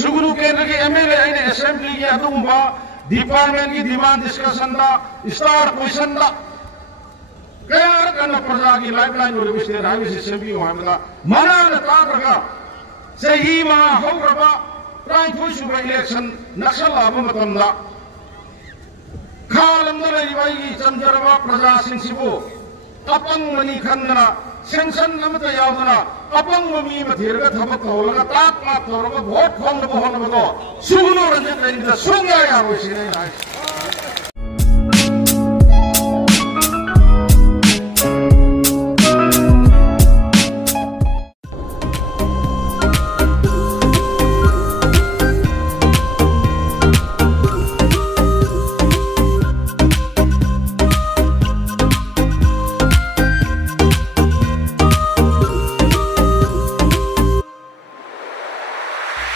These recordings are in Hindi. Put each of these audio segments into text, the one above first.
सुगुरु केंद्र के एमएलए आइने असेंबली की अदुंबा डिपार्टमेंट की डिमांड डिस्कशन दा स्टार क्वेश्चन दा कया कन्न प्रजा की लाइफलाइन और विषय राइव सिस्टम भी होमदा मना न ताप्रका सही मा होरबा प्राइफुल सुबह इलेक्शन नक्सल लाभ मतमदा खालंद लेबाई चंजरवा प्रजा सिंसिबो अपंग मनी खन्ना सेंसन नमत यावना अपंग ममी मथेरगा थबक होलगा ताप माप तोरगा वोट खोंग बहोनबदो सुगुनु रंजन लेनिदा सुंगा यारो सिने नाय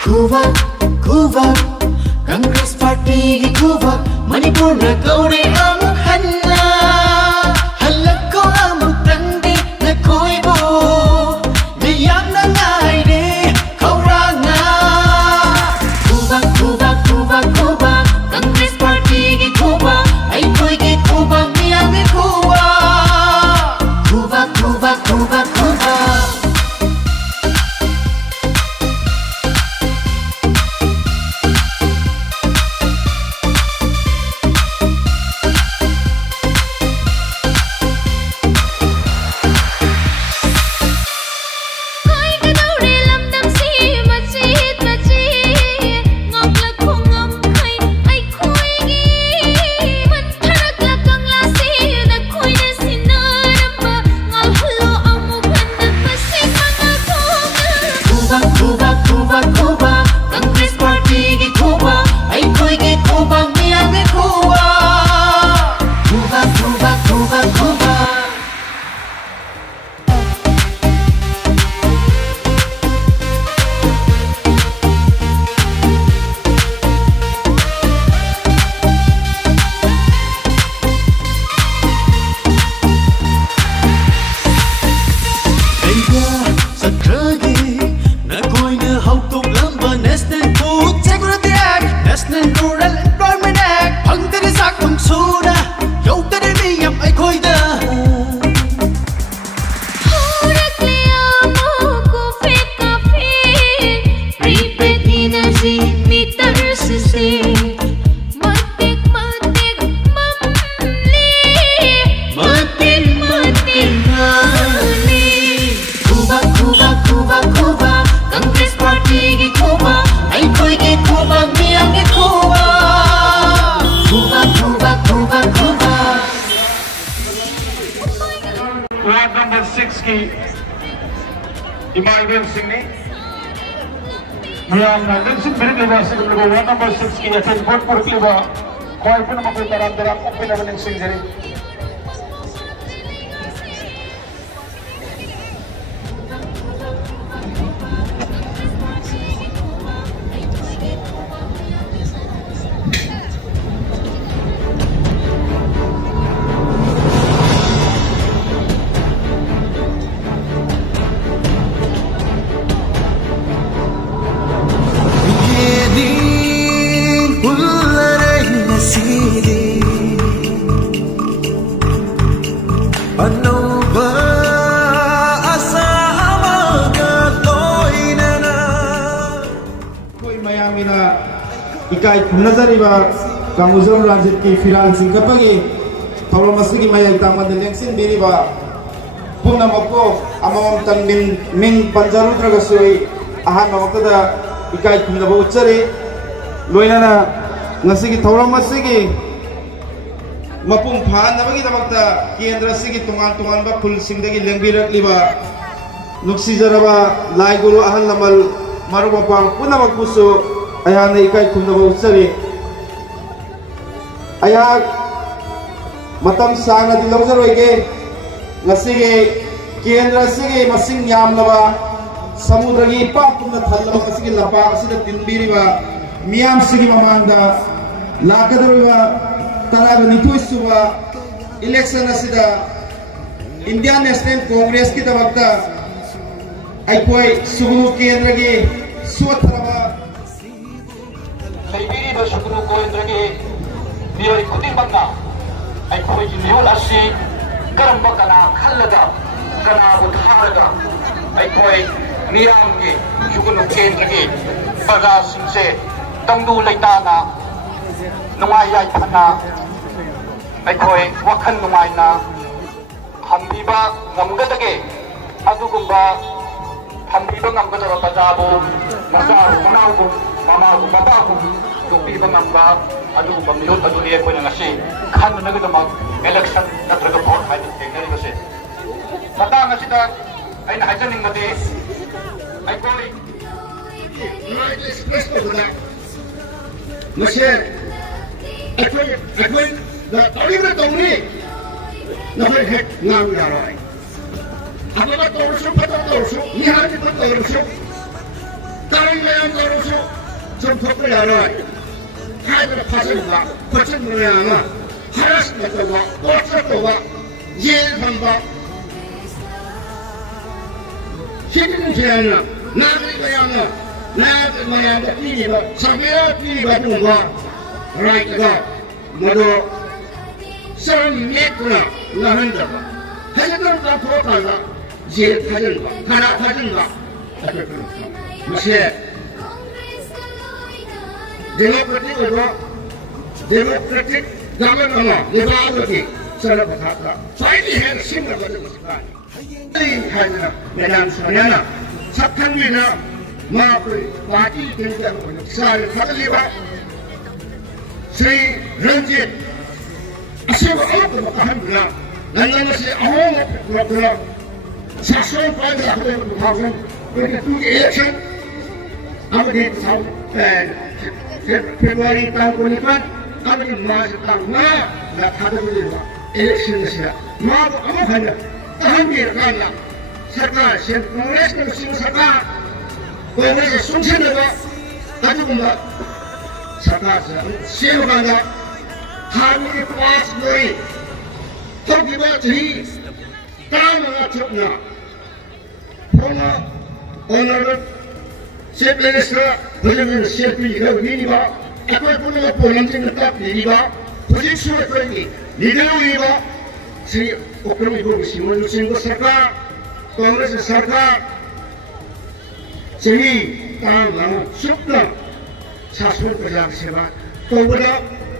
Kuva, Congress Party Kuva, Manipur na kaure amuk hanna, halako amuk tangdi na koibo, niyam na ngai de kauranga. Kuva, Congress Party Kuva, ay koi ki Kuva, niyam ni Kuva. Kuva. Kuva, Congress Party Kuva, ay koi ki Kuva, niyam ni Kuva. Kuva. National Rural Employment Act, Pangtari Sakung Suda, Yautari Miyam ay koida. Prepaid energy meter system, matik mamli, matik mamli. Kuva, Congress Party Kuva, ay koi ki Kuva, niyam ni Kuva. Kuva. Ward number 6 की इमारत सिंह ने मियां नंदन मेरे निवासी को वार्ड नंबर 6 की अटेंड वोट पर क्लिबा कोई पुन मको तरह ओपन नंदन सिंह जरी इकाई नजरिबा कांगुजम राजित की फिरान सिंगपगी थौलमसी की मया इतामद लेक्सिन बिरिबा पुनमको अमम तन मिन पंजरुद्रगसुई आहान मक्तदा इकाई खुनबो उच्चरे लोइनाना ngasi की थौलमसी की मपुंग फानबगी दमक्ता केंद्र सिगी तुंगान बा फुल सिंगदगी लेंबिरकलिबा नुक्सिजरबा लाई गुरु अहल लमल मरुमपांग पुनमकुसु ayana ikai kumnaba utsari aya matam sangna di lawjaroige ngasige kendra sige masing yamnaba samudragi papumna thallaba ngasige lapa asida tinbiriba miyam sige mamanda lakadariba taraga nithuisuba election asida Indian National Congress ki tabakta aikoi sugunu kendra gi suatraba लेबीरीब सुकुनु केंद्रगी मियोय खुदिमकना अखोयगी मियोल असी करंब कना खल्लगा कनाबु थारगा अखोय मियामगी सुकुनु केंद्रगी प्रजा सिंसे तंगदु लेताना नुंगाई याइफना अखोय वखन नुंगाइना हमबीबा ngамगदगे अदुगुंबा हमबीबा ngамगदबा प्रजाबु मसाबु मनाबु mamabu bababu tupiba ngamba aduba miyot aduli ay na ngasi kano nagdamag election natraga vote hay tingnan kasi mata nga sita ay nahajaning mati ay koy express ko na masya akoy na tawin na tawni na may hek ngang yaroy ako ba tawruso patawruso nihati pa tawruso tarang layang tawruso 좀 덮으려면 하이브를 파서가 거친 모양은 하나씩 덮어봐 꼴짝도봐 예한봐 시키는 제안은 나들이 모양은 나들 모양도 뛰니까 사회와 뛰니까 동과 라이트가 모두 사람이 맺구나 나한다고 하지만 다 돌아가나 예 타진가 하나 타진가 무시 democratic government लिबरलिटी चला बताता फाइनली है सिंगल बजट सरकार ये खाना मैदान सोनिया सत्तंगीना मापरी पार्टी के सारे फटलीबा श्री रंजित अशोक अल्प कहना लंदन से अहोम प्रोग्राम शासन पर जाकर भाषण उनके टू इलेक्शन अब ये Februari tahun ini kami masih tahu nak ada beliau election saya mahu apa hanya tampil kerana serta kongres dan serta kongres sungguh juga tadi pula serta siapa kerana kami pas beri kami baca kami ngacuknya pernah honorer Chief Minister, President Chief Minister Niniba, aku pun nak politik tetap Niniba, posisi apa ini? Niniba, si oknum ibu Simon Singh Sarkar, Kongres Sarkar, sini tangan sukna, sasun kerja sewa, kau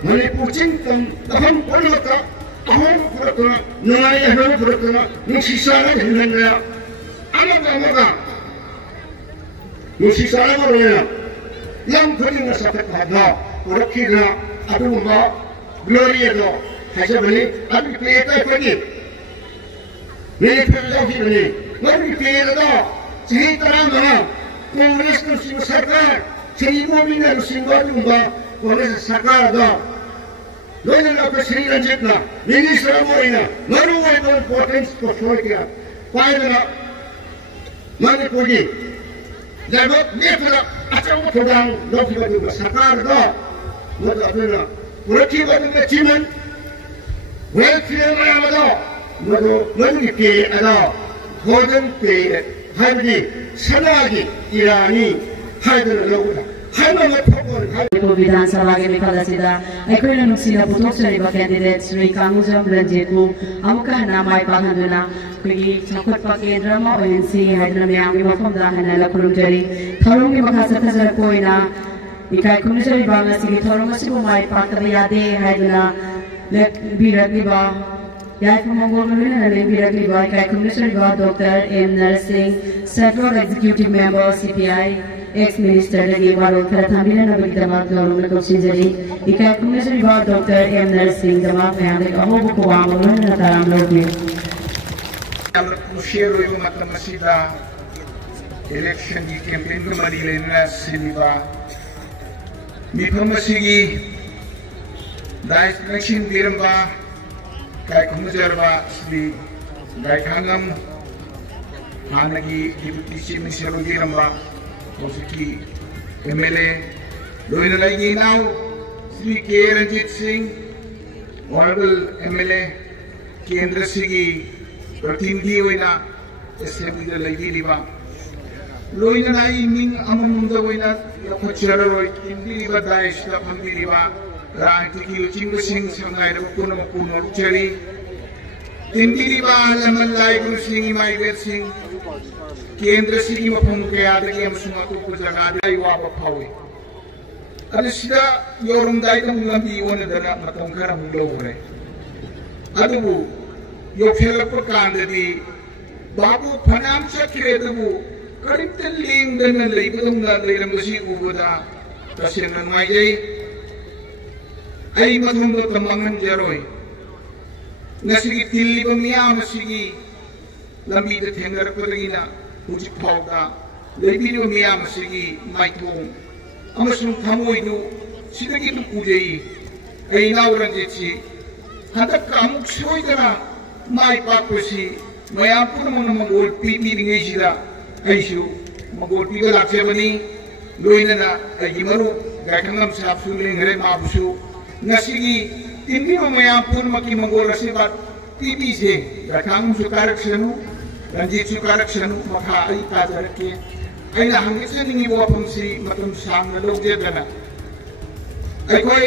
Manipur cingkang, aham polata, aham polata, nungai aham polata, nusisara hendak, anak-anak. Musik saya mana? Yang paling sakit hati, orang kira aku mau glory itu, saya beli, aku pelita pergi, beli pelita beli, aku pelita itu, jadi terang mana? Kongres Muslim Sarkar, jadi mobilnya Muslim Gajumba, Kongres Sarkar itu, lalu apa Sri Ranjit na, ini selama ini, baru ada importance portfolio kia, pada mana pergi? Dapat ni pula acang pedang dok juga Sarkar dah, buat apa na? Buat kita juga cimen, buat kita mana dah, buat kita ada, golden pay, hari senagi Irani, hari lalu. विधानसभा के मिफलसिदा अखोइना नुक्सिना पुथोक्सरिबा कैंडिडेट श्री कांगुजम रंजीतबु अमुका नामाय पाहंदुना खुगी छखटपा केंद्रमा ओएनसी हाइदना म्यांगी मफमदा हनाला खुरुमजरी थरोंगी मखा सथजर कोइना इकाय खुनुजरिबा ngasi थरोंग सिबु माय पाकबा यादे हाइदना लेक बिरगलिबा याय फमंगोल मनुना ले बिरगलिबा इकाय खुनुजरिबा doctor M Narasingh central executive member CPI ex-minister lagi baru kerana nabi damat lalu nak sinjari ikai komisari bawa Dr. M. Narsingh damat yang dek ahu buku wang lalu nak taram lalu. Share itu macam masida election di campaign kembali lena siniba. Informasi dai election diramba kai komisarba sini dai kangam hanagi deputy chief minister diramba. Posiki MLA Loina lagi now Sri K. Ranjit Singh Honorable MLA Kendra Sigi Pratimdi Oina Assembly lagi liba loina na iming amam da wina yakuchara roi indi ba dais da pambi ba rai ki ching sing sangai da kuno kuno cheri indi ba laman lai gu sing mai vet sing kendra sing ma phum ke ada ki amsuma ko jaga dai wa ba phawi ada sida yorum dai kam lambi wona da matam khara mu lo re adubu yo phela ko kandadi babu phanam chakre dubu karibta ling dan leibudum da leiram basi ubuda tasena mai jai ai madhum do tamangan jaroi nasigi tilli bamiya nasigi lambi da thengar kodagina uji phauda leibiru miya nasigi mai thong amasung thamoi nu sidagi tu ujei ai nauran jechi hadak kamuk soidana mai pakosi maya pun magol pipi ngai sida aisu magol pipi lakse bani loina na ai maru gathangam sapsu lengre mabusu nasigi tinni maya pun maki magol rasibat pipi se gathang su karaksanu ranjit su karaksanu makha ai kajarake ai na hangise ningi wapam si matam sang na logje dana ai koi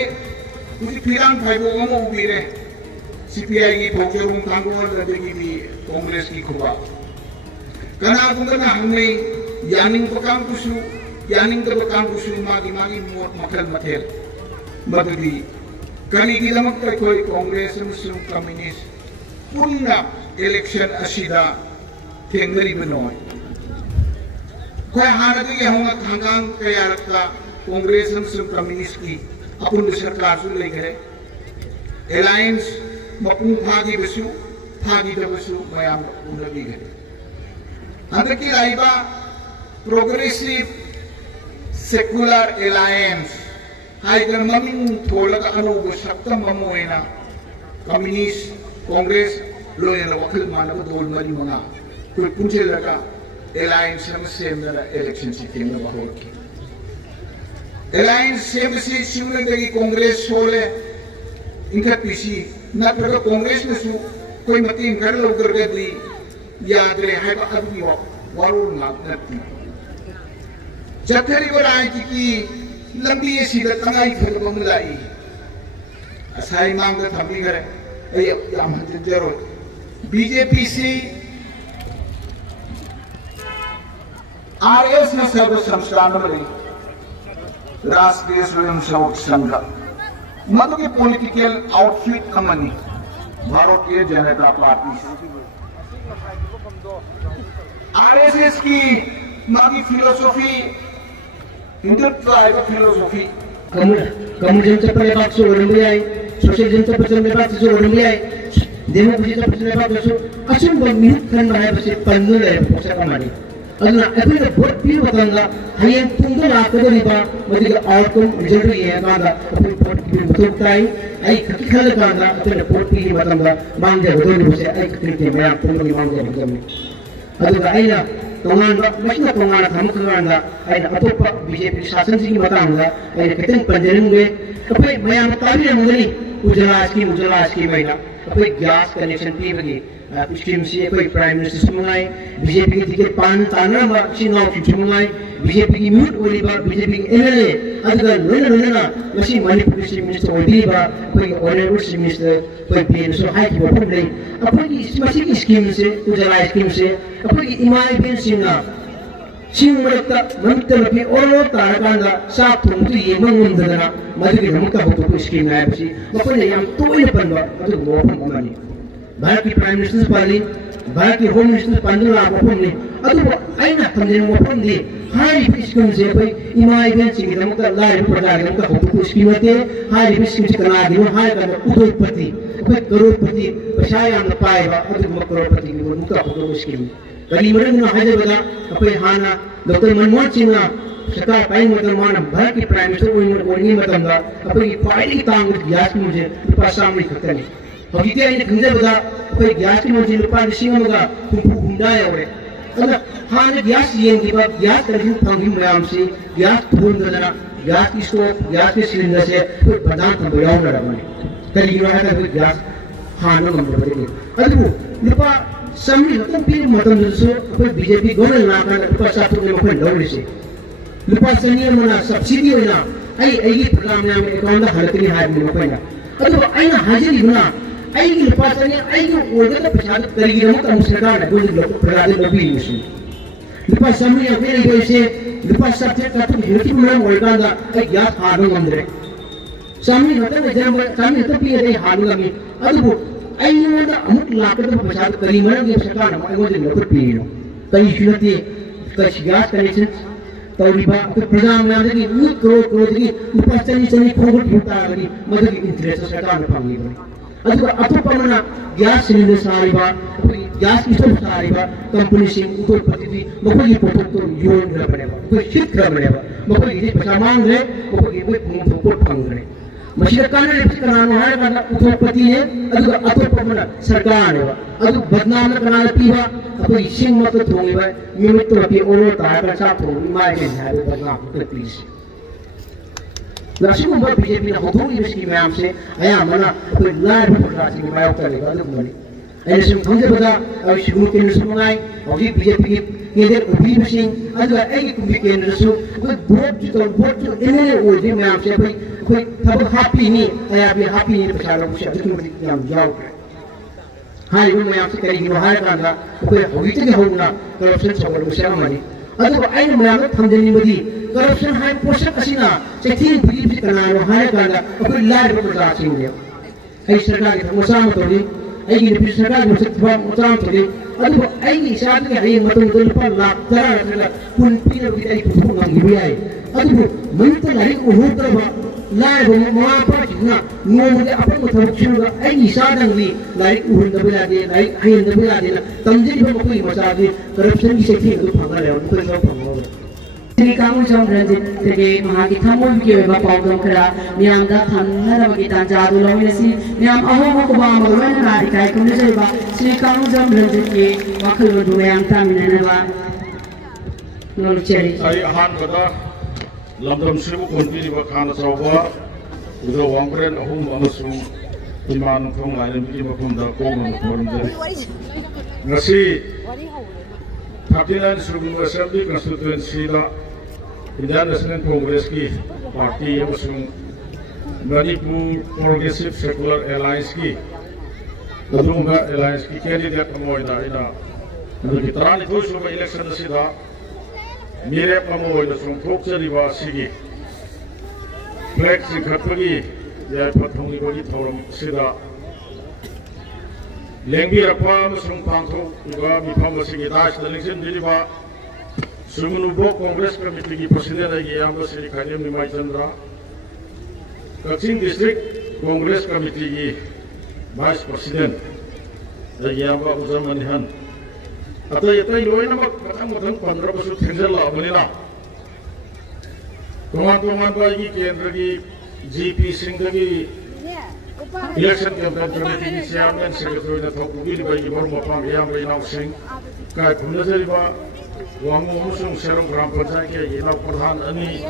uji pirang phaibo mo ubire CPI की पहुंचरूं कांगोल लड़ेगी भी कांग्रेस की खुबा कना कुंगना हमने यानिंग पकाम कुसु यानिंग तो पकाम कुसु मागी मोट मखल मथेल बदली कनी की लमक तक कोई कांग्रेस मुस्लिम कम्युनिस्ट पुन्ना इलेक्शन अशीदा थेंगरी बनोय कोई हारत के होगा थांगांग कयारता कांग्रेस मुस्लिम कम्युनिस्ट की अपन सरकार सुन ले गए अलायंस मपुंग फागी बसु फागी दबसु मयाम उन्नति गए अंदर लाइबा प्रोग्रेसिव सेकुलर अलायंस हाइदर ममिंग थोलक अनुब सप्तम ममोएना कम्युनिस्ट कांग्रेस लोयन वखल मानव दोल मरी मंगा कोई पुंचे लगा अलायंस सेम दरा इलेक्शन सिटींग में बहुत की अलायंस सेम से शिवलिंग की कांग्रेस सोले इनका पीसी ना प्रकार कांग्रेस में सु कोई मत इनकार लोग करके दी याद रहे है बात भी वारू नापनती चक्करी बराई की लंबी ये सीधा तंगाई फिर बमुलाई असाई मांग का थमी करे ये याम हंते जरूर बीजेपी से आरएस ने सर्व संस्थान में राष्ट्रीय स्वयंसेवक संघ मधु के पॉलिटिकल आउटफिट कमनी भारतीय जनता पार्टी आरएसएस की मागी philosophy inter tribal philosophy communist जनता पार्टी बात से ओरंबी आई सोशल जनता पार्टी बात से ओरंबी आई डेमोक्रेसी पार्टी बात से असुन बमित खन बनाए बसे पंनु ले पोसा कमानी अदना अखिल वोट पीर बतंगा हयन तुंगो लाकदरिबा मदिग आउटकम रिजल्ट ये कांदा अपनी वोट की मुतुक्ताई आई खल कांदा अपने वोट पीर बतंगा मांगे होदोनि बसे आई क्रिटे मैं तुंगो मांगे बतंगा अदुगा आइना तोंगान मसना तोंगान थमकगांदा आइना अतोप बीजेपी शासन जी की बतांगा आइना कितन पंजरंगे अपने मैं तारी मंगनी उजला स्कीम मैना अपने गैस कनेक्शन पीबगी स्कीम से कोई प्राइम मिनिस्टर सुमंगाई बीजेपी की टिकट पान ताना मा चिनाव सुमंगाई बीजेपी की म्यूट ओलीबा बीजेपी की एमएलए अदगा लोना मसी मणिपुर चीफ मिनिस्टर ओलीबा कोई ऑनरेबल चीफ मिनिस्टर कोई पीएम सो हाई की वफम ले अपनी मसी की स्कीम से उजला स्कीम से अपनी इमाई बेन सिंगा सिंग मरता मंत्र में ओलो तारकांगा साफ थोंतु येमंगुंदना मधुगी हमका होतो स्कीम है बसी मपने यम तोय पनवा अदु वफम अमनी भारत की प्राइम मिनिस्टर पाली भारत की होम मिनिस्टर पंद्रह वफम ने अदु आइना थमने वफम दे हाई स्कीम से भाई इमाई बेन सिंग दमका लाइव प्रकार दमका होतो स्कीम ते हाई स्कीम से कना दिनो हाई का उद्योगपति कोई करोड़पति पैसा याम पाएबा अदु करोड़पति की मुका होतो स्कीम कली मरन हाजे बदा अपने हाना डॉक्टर मनमोहन सिंह सरकार पाई मतलब माना भारत की प्राइम मिनिस्टर ओनी मतंगा अपनी फाइल तांग गैस मुझे ऊपर सामने खतने हकीकत है खंजे बदा अपने गैस की मुझे ऊपर लिसिंग मगा हुंडा है अगर हाने गैस येन की बात गैस कनेक्शन पंगी मयाम से गैस फोन दना गैस की स्टोव गैस के सिलेंडर से कोई बदान का बयान ना रमने कली है कोई गैस हानो नंबर बदले अदु लुपा samri hatang pi matam su apoi BJP government na kan lupa 1 ke mokoi lawrisi lupa seni mana subsidi oina ai program na me account da halakni hai mokoi na adu aina hajiri guna ai lupa seni ai orga da pachad karigi na tam sarkar na gol pragade lobi yusi lupa samri ya mere goise lupa subject ka tu hirti mana orga da ai ya hadu ngandre samri hatang jam samri hatang pi ai hadu ngami adu ai da amuk lakada pachad kari mana ge sarkar na ai gol lokot pi no tai shulati gas connection तौरीबा प्रधान मंत्री नि करोड़ की उपस्थानी चनी खोगट होता गरी मदद इंटरेस्ट सरकार पांगी बनी अदु अतोपमना गैस सिलेंडर सारीबा गैस स्टोव सारीबा कंपनी सिंग उद्योगपति मखोगी पोटो तो योन gra बनेबा कोई शिट gra बनेबा मखोगी जे पैसा मांग रे मखोगी कोई पोट फंगरे मशीन काने लेप्स करानो है मतलब उद्योगपति है अदु अतोपमना सरकार है अदु बदनाम करा पीवा अपोई सिंग मत थोंगीबा मिमित तो अपि ओरो तार सा थोंगी माय के है बदनाम के प्लीज नासिको ब बीजेपी ना होथोगी बिस्की मैम से आया मना अपोई लाइव प्रोग्राम की माय उतर लेगा अदु मनी ऐसे सिंग थोंगे बता अब शिगु के सुनाई और बीजेपी के दे उभी सिंग अदु आई कुबी केंद्र सु कोई वोट जो इन्हें ओजे मैम से कोई तब हैप्पी नहीं आया भी हैप्पी नहीं पछाड़ लो से अदु मनी याम जाओ हाई वो मैं आपसे करेगी वहाँ का ना कोई होगी तो क्या होगा करप्शन समझ मुझे ना मानी अगर आई ना मैं आपको थमजनी बदी करप्शन हाई पोषक असीना चेतीन बिलीव से करना है वहाँ का ना कोई लाइव पर बता चीज़ आई सरकार के मुसाम तो नहीं आई की फिर सरकार के मुसाम तो नहीं अगर आई की शायद के आई मतलब तो पर लाख तरह पुन पीने की आई कुछ मांगी हुई है अगर मन तो लारी उहुर तरफ लाइव वहाँ पर जितना नो मुझे अपन को थोड़ा चुरा आई साधन भी लाइक उहुर दबला दे लाइक हाइन दबला दे ना तंजरी भी कोई मचा दे करप्शन की शक्ति को फंगा ले उनको सब फंगा श्री कांगुजम रंजित के महागी थमोल के वे पाउदम करा नियाम दा थन्नर बगी ताजादु लौनेसी नियाम अहो को बा मरन नारिकाय कुने जेबा श्री कांगुजम रंजित के वखल दुयाम तामिनेनबा नोल चेरी आई हान बदा लमदम सिबु कोनपीरी बखाना चौबा उदो वांग्रेन अहुम अमसुं इमान थों लाइन बिकी मखुमदा कोम मरमदे ngasi 39 Supreme Assembly constituency la Indian National Congress ki party amasung Manipur Progressive Secular Alliance ki adunga alliance ki candidate amoina ina adu kitrani thoi suba election asida mere amoina sung thokchariba sigi flag sikhatpagi ya pathongni bagi thoram sida lengbi rakwa amasung pangtho iba mifam asigi das election diliba Sumunubo Congress Committee ki President ay Yamba Sri Khadim Nimai Chandra Kaching District Congress Committee ki Vice President ay Yamba Uzam Manihan atay loy na matang 15 basu thenjal la amanina tuman ba ki kendra ki GP Singh ki election campaign committee ki chairman secretary na thokugi ba ki Borma Pam Yamba Inaw Singh kai phunjari ba Wangu Musung Serum Gram Panchayat ke Inaw Pradhan ani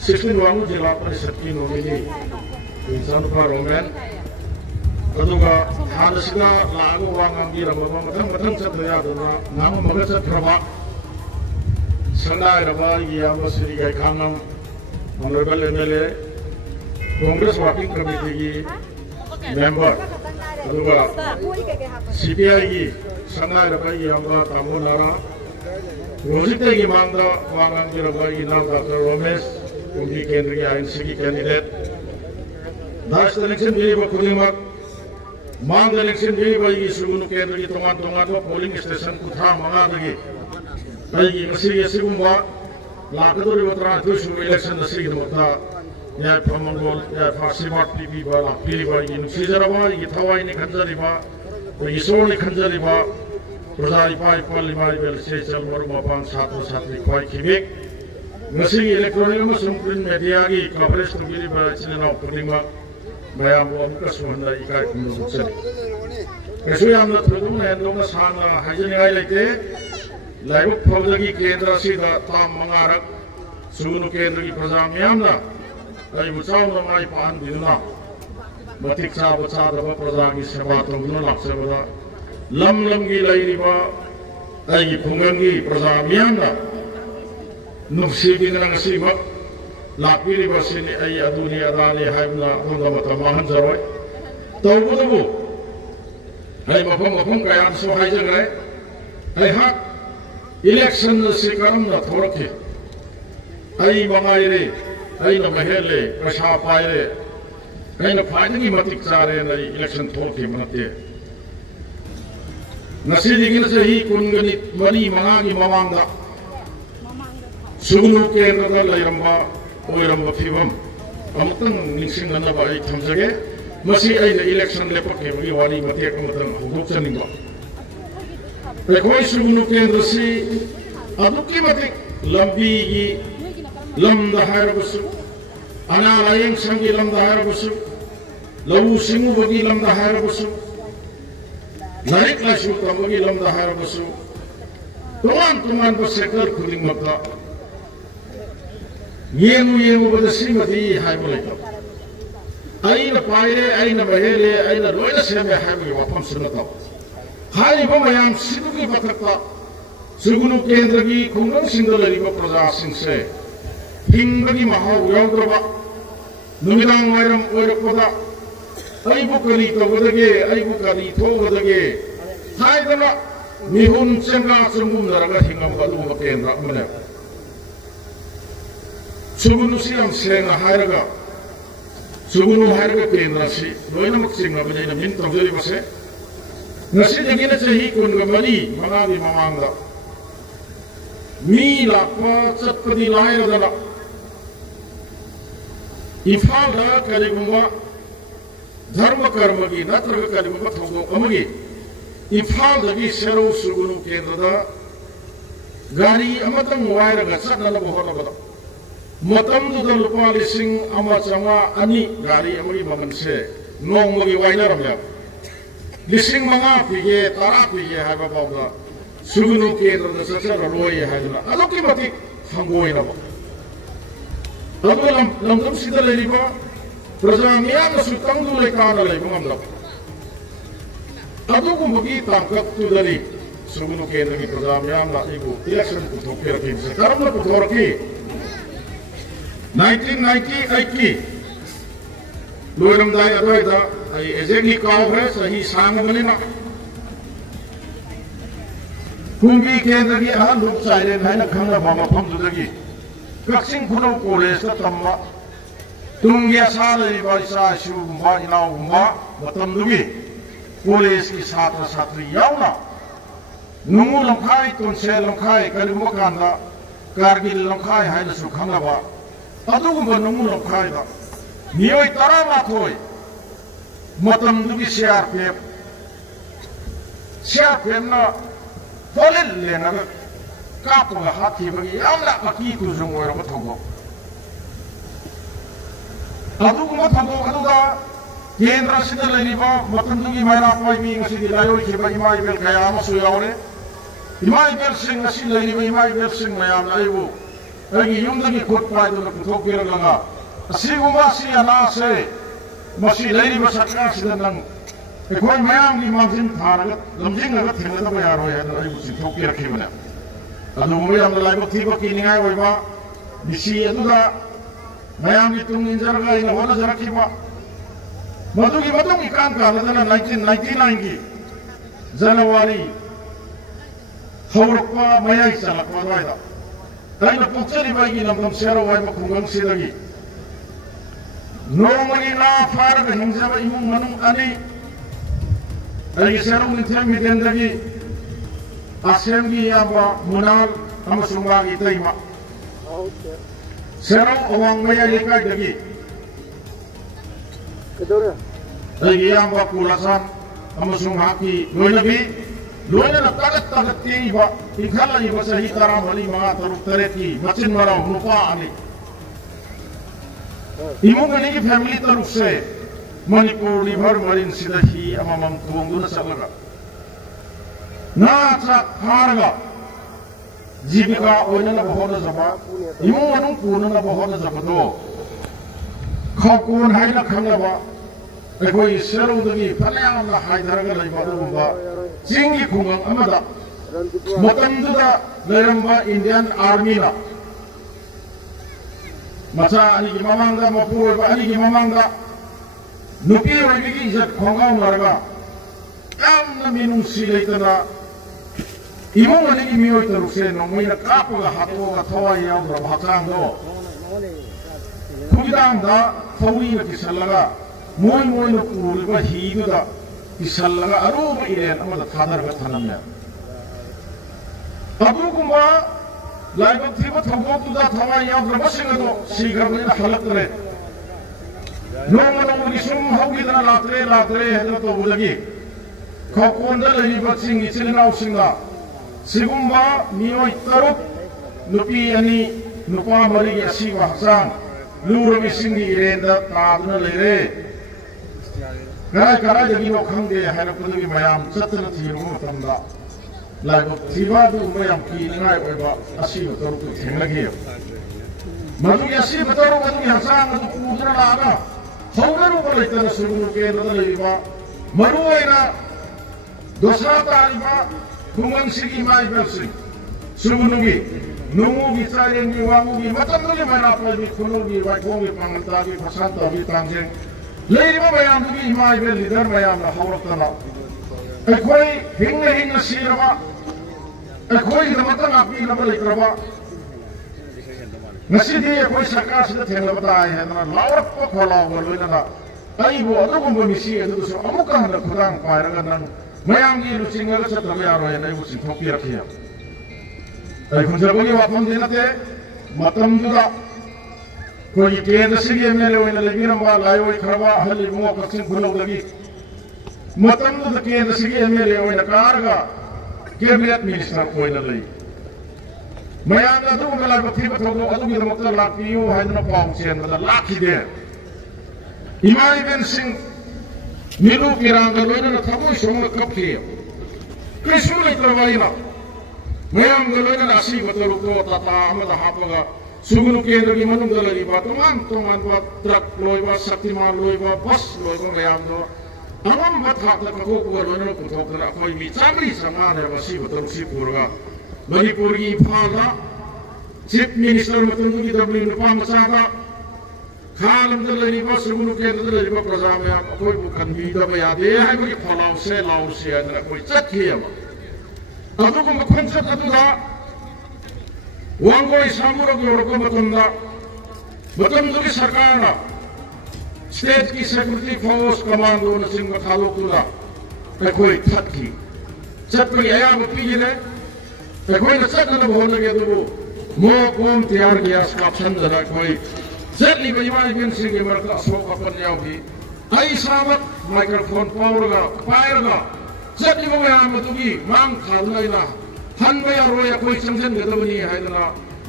16 Wangu Jila Parishat ki nomini Sanfa Roman aduga hanasina lagu wangang gira ba matang chatya dana nang magacha prabha sanai raba Yamba Sri Gai Khanam Honorable MLA Congress Working Committee ki member aduga CPI ki sanai raba Yamba Tamunara Rosita ki mangda wangang gira ba Inaw Dr. Romesh Kumbi Kendri INC ki candidate last election bi ba kudimak Mang election bi bagi Sumunu Kendra ki tongan polling station kutha manga lagi bagi masih sigumba lakadori batra tu su election nasri gmota ya phamangol ya fasimat tv bala pili bagi nusijarawa ki thawai ni khanjari ba bagi so ni khanjari ba pradhani pai palimai bel se chal morma pang satru satri khoi khibek masih electoral ma print media ki coverage tu bili ba china purnima Bayam wam kasuhanda ikai kumdu sari. Kasuyam na thudum na endong na sana hajani ay lete. Laibuk pawdagi kendra sida tam mangarak sunu kendra ki prajamyam na ay buchaw na may paan dinuna. Batik sa bacha daba prajami sebatong na laksabada lam lamgi lairiba ai khungangi praja miyamna nufsibina ngasima lakpiri basini ai aduni adani haibna honda matamahan jaroi tawbudu ai mafam kaya so haijagre ai hak election sikaram na thorake ai bangaire ai na mahele prasha paire ai na phadagi matik chare na election thorke mate nasi dingin sahi kungani mani mangagi mamangda sugunu kendra lairamba oiramba phibam amutang ningsing na ba ai thamjage masi ai na election lepak ke bagi wani mate amutang huguk chaninga rekoi sugunu kendra si aduki mate lambi gi lamda harabusu ana layeng sangi lamda harabusu lawu singu bagi lamda harabusu naik lasu tamagi lamda harabusu tuman ba sektor khuding makta yengu badasi mati haibulai aina paire aina mahele aina loina seme haibu wapam sunata hai ba mayam sibugi bathakta sugunu kendra gi khungang singdalari ba praja singse hingbagi mahau yaudraba numidang wairam oirakpada ai bu kali tawdage ai bu kali thogadage haidana mihun chenga chungum naraga hingam ba du kendra mane sugunu siam senga hairaga sugunu hairaga kendra si loina muksinga bajai min tawjari base nasi dagina sahi kunga mari mangagi mamangda mi lakpa chapadi laira Ifalda kaligumba dharma karma gi natraga kaligumba thongdong amagi Ifalda gi sero sugunu kendra gari amatang wairaga chaknala bohonabada matam dudal lupa lising amachanga ani gari amagi mamanse nongmagi wainaramya lising manga pige tara pige haiba bawda sugunu kendra chachara loi haiduna adoki mati hangoinaba Lalu lam sida leliba praja miyam sutang du lekana lei mangamla adu ko magi tangkap tu dari sugunu kendra ki praja miyam la ibu election ku thokera ki karam na puthor ki 1998 ki loiram dai adoi da ai exactly congress sahi sang banina kumbi kendra ki a luk saire naina khangna mama pham du dagi Kaksin kuno college ta tamma tungya sala riba isa shu gumba inau gumba batam dugi college ki satra satri yauna nungu longkhai tonsel longkhai kalimba kanda kargil longkhai haina su khangaba adu gumba nungu longkhai da nioi tarama khoi matam dugi CRPF na tolel lena kapu ga hati bagi amla aki tu zung wera bathogo adu kuma thago adu da kendra sida leliba matandugi maina pai mi ngasi di layo ki ba imai bel kaya masu yaure imai bel sing ngasi leliba imai bel sing mayam laibu agi yumdagi khot pai du thok pira langa asiguma si ana se masi leliba sakka sida nang ekoi mayam ni mangsin tharaga lamjing ga thengla ba yaro ya laibu si thok pira khibna adu muyam lai ba thiba kiningai oiba bisi aduda mayam itung injarga ina hoda jarakima madugi matung ikan ka ladana 1999 ki January hawrukpa mayai salakwa waida taina pukchari bagi namtam sero wai makungang sidagi nomani na faraga hingzaba imung manung ani ai sero nithang midendagi Assembly apa munal amasung bagi taima. Sero awang maya likai lagi. Lagi yang bakulasan amasung haki loina na tagat tiba ikhal lagi basahi taram ali mga taruk tareti macin maraw nupa ani. Imo ganigi family taruk se Manipur River Marine sidahi amamam tuwang duna sa laga. Nacha harga jibika oina na bohoda zaba imu manung puna na bohoda zaba do khakun haina khangaba ꯑꯩꯈꯣꯏ ꯁꯦꯔꯧꯗꯒꯤ ꯐꯅꯌꯥꯝꯅ ꯍꯥꯏꯊꯔꯒ ꯂꯩꯕ ꯑꯗꯨꯒꯨꯝꯕ ꯆꯤꯡꯒꯤ ꯈꯨꯡꯒꯪ ꯑꯃꯗ ꯃꯇꯝꯗꯨꯗ ꯂꯩꯔꯝꯕ ꯏꯟꯗꯤꯌꯟ ꯑꯥꯔꯃꯤꯅ ꯃꯆꯥ ꯑꯅꯤꯒꯤ ꯃꯃꯥꯡꯗ ꯃꯄꯨꯔꯣꯏꯕ ꯑꯅꯤꯒꯤ ꯃꯃꯥꯡꯗ ꯅꯨꯄꯤ ꯑꯣꯏꯕꯒꯤ ꯏꯖꯠ ꯈꯣꯡꯒꯥꯎꯅꯔꯒ ꯌꯥꯝꯅ ꯃꯤꯅꯨꯡꯁꯤ ꯂꯩꯇꯅ ꯏꯃꯨꯡ ꯑꯅꯤꯒꯤ ꯃꯤꯑꯣꯏ ꯇꯔꯨꯛꯁꯦ ꯅꯣꯡꯃꯩꯅ ꯀꯥꯞꯄꯒ ꯍꯥꯠꯇꯣꯛꯑꯒ ꯊꯋꯥꯏ ꯌꯥꯎꯗ꯭ꯔꯕ ꯍꯛꯆꯥꯡꯗꯣ ꯈꯨꯃꯤꯗꯥꯡꯗ ꯊꯧꯔꯤꯅ ꯀꯤꯁꯜꯂꯒ मोयना पूर्व हीदुदा किसल्लगा अरूब इरेन अमदा थादरगा थनम्या अबुगुमा लाइबक थिबा थगोतुदा थवा याग्रबसिंगदो सीग्रबनिना हलक्तरे नोंगनोंगि सुम हौगिदना लात्रे हेदना तोबुलगी खकोंदा लैबा सिंग इचिलनाउ सिंगा सिगुम्बा मियोय तरुक नुपी अनि नुपा मरिगी असिबा हसांग लूरमी सिंगी इरेंदा तादना लेरे करा जगीनो खंगे हायरपदगी मयाम चतन थिबो मतमदा लाइबक थिबादु मयाम कीनिंगाय ओइबा असिबा तरुक थेंगलगी मदुगी असिबा तरुक मदुगी हसांग अदु पूदना लागा हौगरुब लैतन सुगुनु केंद्रदा लैबा मरुओइना दोसा तारिबा खुंगंसिगी माइबलसि सुगुनुगी नुमुगी चाइरेंगी वामुगी मतमदुगी मनापलगी खुनुगी वाइखोंगी पांगलतागी प्रशांतगी तांगजें लेरिबा मयामदुगी इमाइबल लीडर मयामना हौरक्तना अखोई हिंग सिरबा अखोई दमता नापीनबा लैत्रबा ngasiди akhoi sarkar sida thenglaba taai hedana lawrakpa kholawa loinana aibo adugumba misi adusu amuka hana khudang pairaga nang mayamgi luchingaga chatraba yaroi na ibu sinthokpirakhiya ai khunjabagi wafam dinate matamduda koi kendra sigi MLA oina lebiramba layoi kharaba ahal ibu kaksin khulawdagi matamduda kendra sigi MLA oina karaga cabinet minister oina lei मयाम अदु गला बथि बथौ अदु gi दमक लापियो हाइदना पाउ चेन बदा लाखिदे इमाई बेन सिंह मिलु किरांग लोइना थमु सोंग कपखि कृष्ण लेत्रवाइना मयाम गलोइना राशि बतरु को तता अमदा हापगा सुगुनु केंद्र की मनुंग दलरी बा तमाम बा ट्रक लोइबा शक्तिमान लोइबा बस लोइबा मयाम दो अमम बथाक लको को लोइना को थोकना कोई मी चामरी समान है बसी बतरु सी पुरगा मणिपुर की इम्फालदा चीफ मिनिस्टर मतुंगी डब्ल्यू नुपा मचादा खालमदा लैरिबा सुगुनु केंद्रदा लैरिबा प्रजा मयाम अखोय बु खनबीदबा यादे हाइबगी फलाउसे लाउसे अदना कोई चतखियबा अदुगुम खनचत अदुदा वांगोय सामुरग योरको मतुंगी सरकारना स्टेट की सिक्योरिटी फोर्स कमांडो नसिंग खालोकुदा अखोय थतखि चतपगी अयाम पीगिने अखोइना चतनब होनगे अदुबु मो कोम तैयार गया स्काप्शन दना कोई चतलिबा इमाइबेन सिंगे मरका अशोक अपन यावि आई सामक माइक्रोफोन पायरगा चतलिबा मयाम अदुगी मांग खादुलाइना हनबा यारोय अखोइ चंगजन गदबनी हाइदना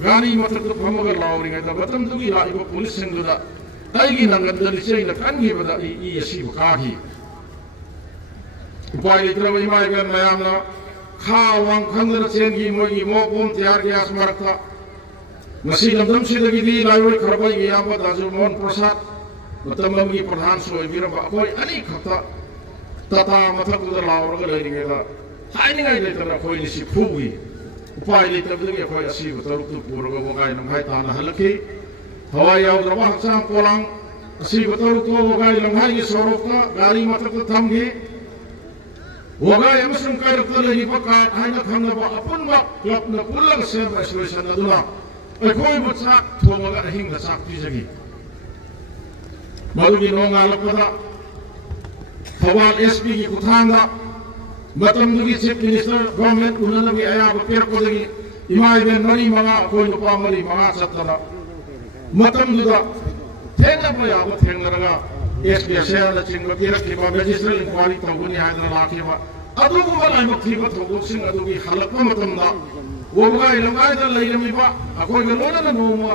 गानी मथक फमगा लावरिङैदा मतमदुगी लाइबा पुलिस सिंगदा आइगी नंगदलि चैना कनगिबदा ई असिबा काहि उपाय लेत्रबा इमाइबेन मयामना खावांग खंगना चेंगी मोगी मोकोम तैयार गया स्मारकता मसी लमदम सिदगी लाइवई खरबई याबा दाजु मोहन प्रसाद मतमगी प्रधान सोय बिरम अखोय अनि खता तता मथकदा लावरगा लैरिङेदा हाइनिङै लेतना खोइ निसि फुगी उपाय लेतबदगी अखोय असि बतरुक पुरगा वगाय नमहाय ताना हलखि हवाई यावद्रबा हचां कोलांग असि बतरुक वगाय लमहाय सोरोकता गाड़ी मथकता थमगी वगाय अमसुम कायरक्ता लैरिबा कार्ड हाइना खंगबा अपुनबा क्लबना पुलग सेम एसोसिएशन अदुना अखोय बचा थोंगगा अहिंग चाक पिजगी मदुगी नोंगालपदा थवाल एसपी की कुथांगा मतमदुगी चीफ मिनिस्टर गवर्नमेंट उनलगी अयाब पेरकोदगी इमाइबेन मरी मंगा अखोय नुपा मरी मंगा चतना मतमदुदा थेंगना याब थेंगरगा SBSL चिंग पिरखिबा मेजिस्ट्रेट इंक्वायरी तौगुनी हाइदना लाखिबा अदुगुबा लाइबक थिबा थौगुसिंग अदुगी हलकपा मतमदा वोगाय लंगायदा लैरमिबा अखोय गलोना नोमा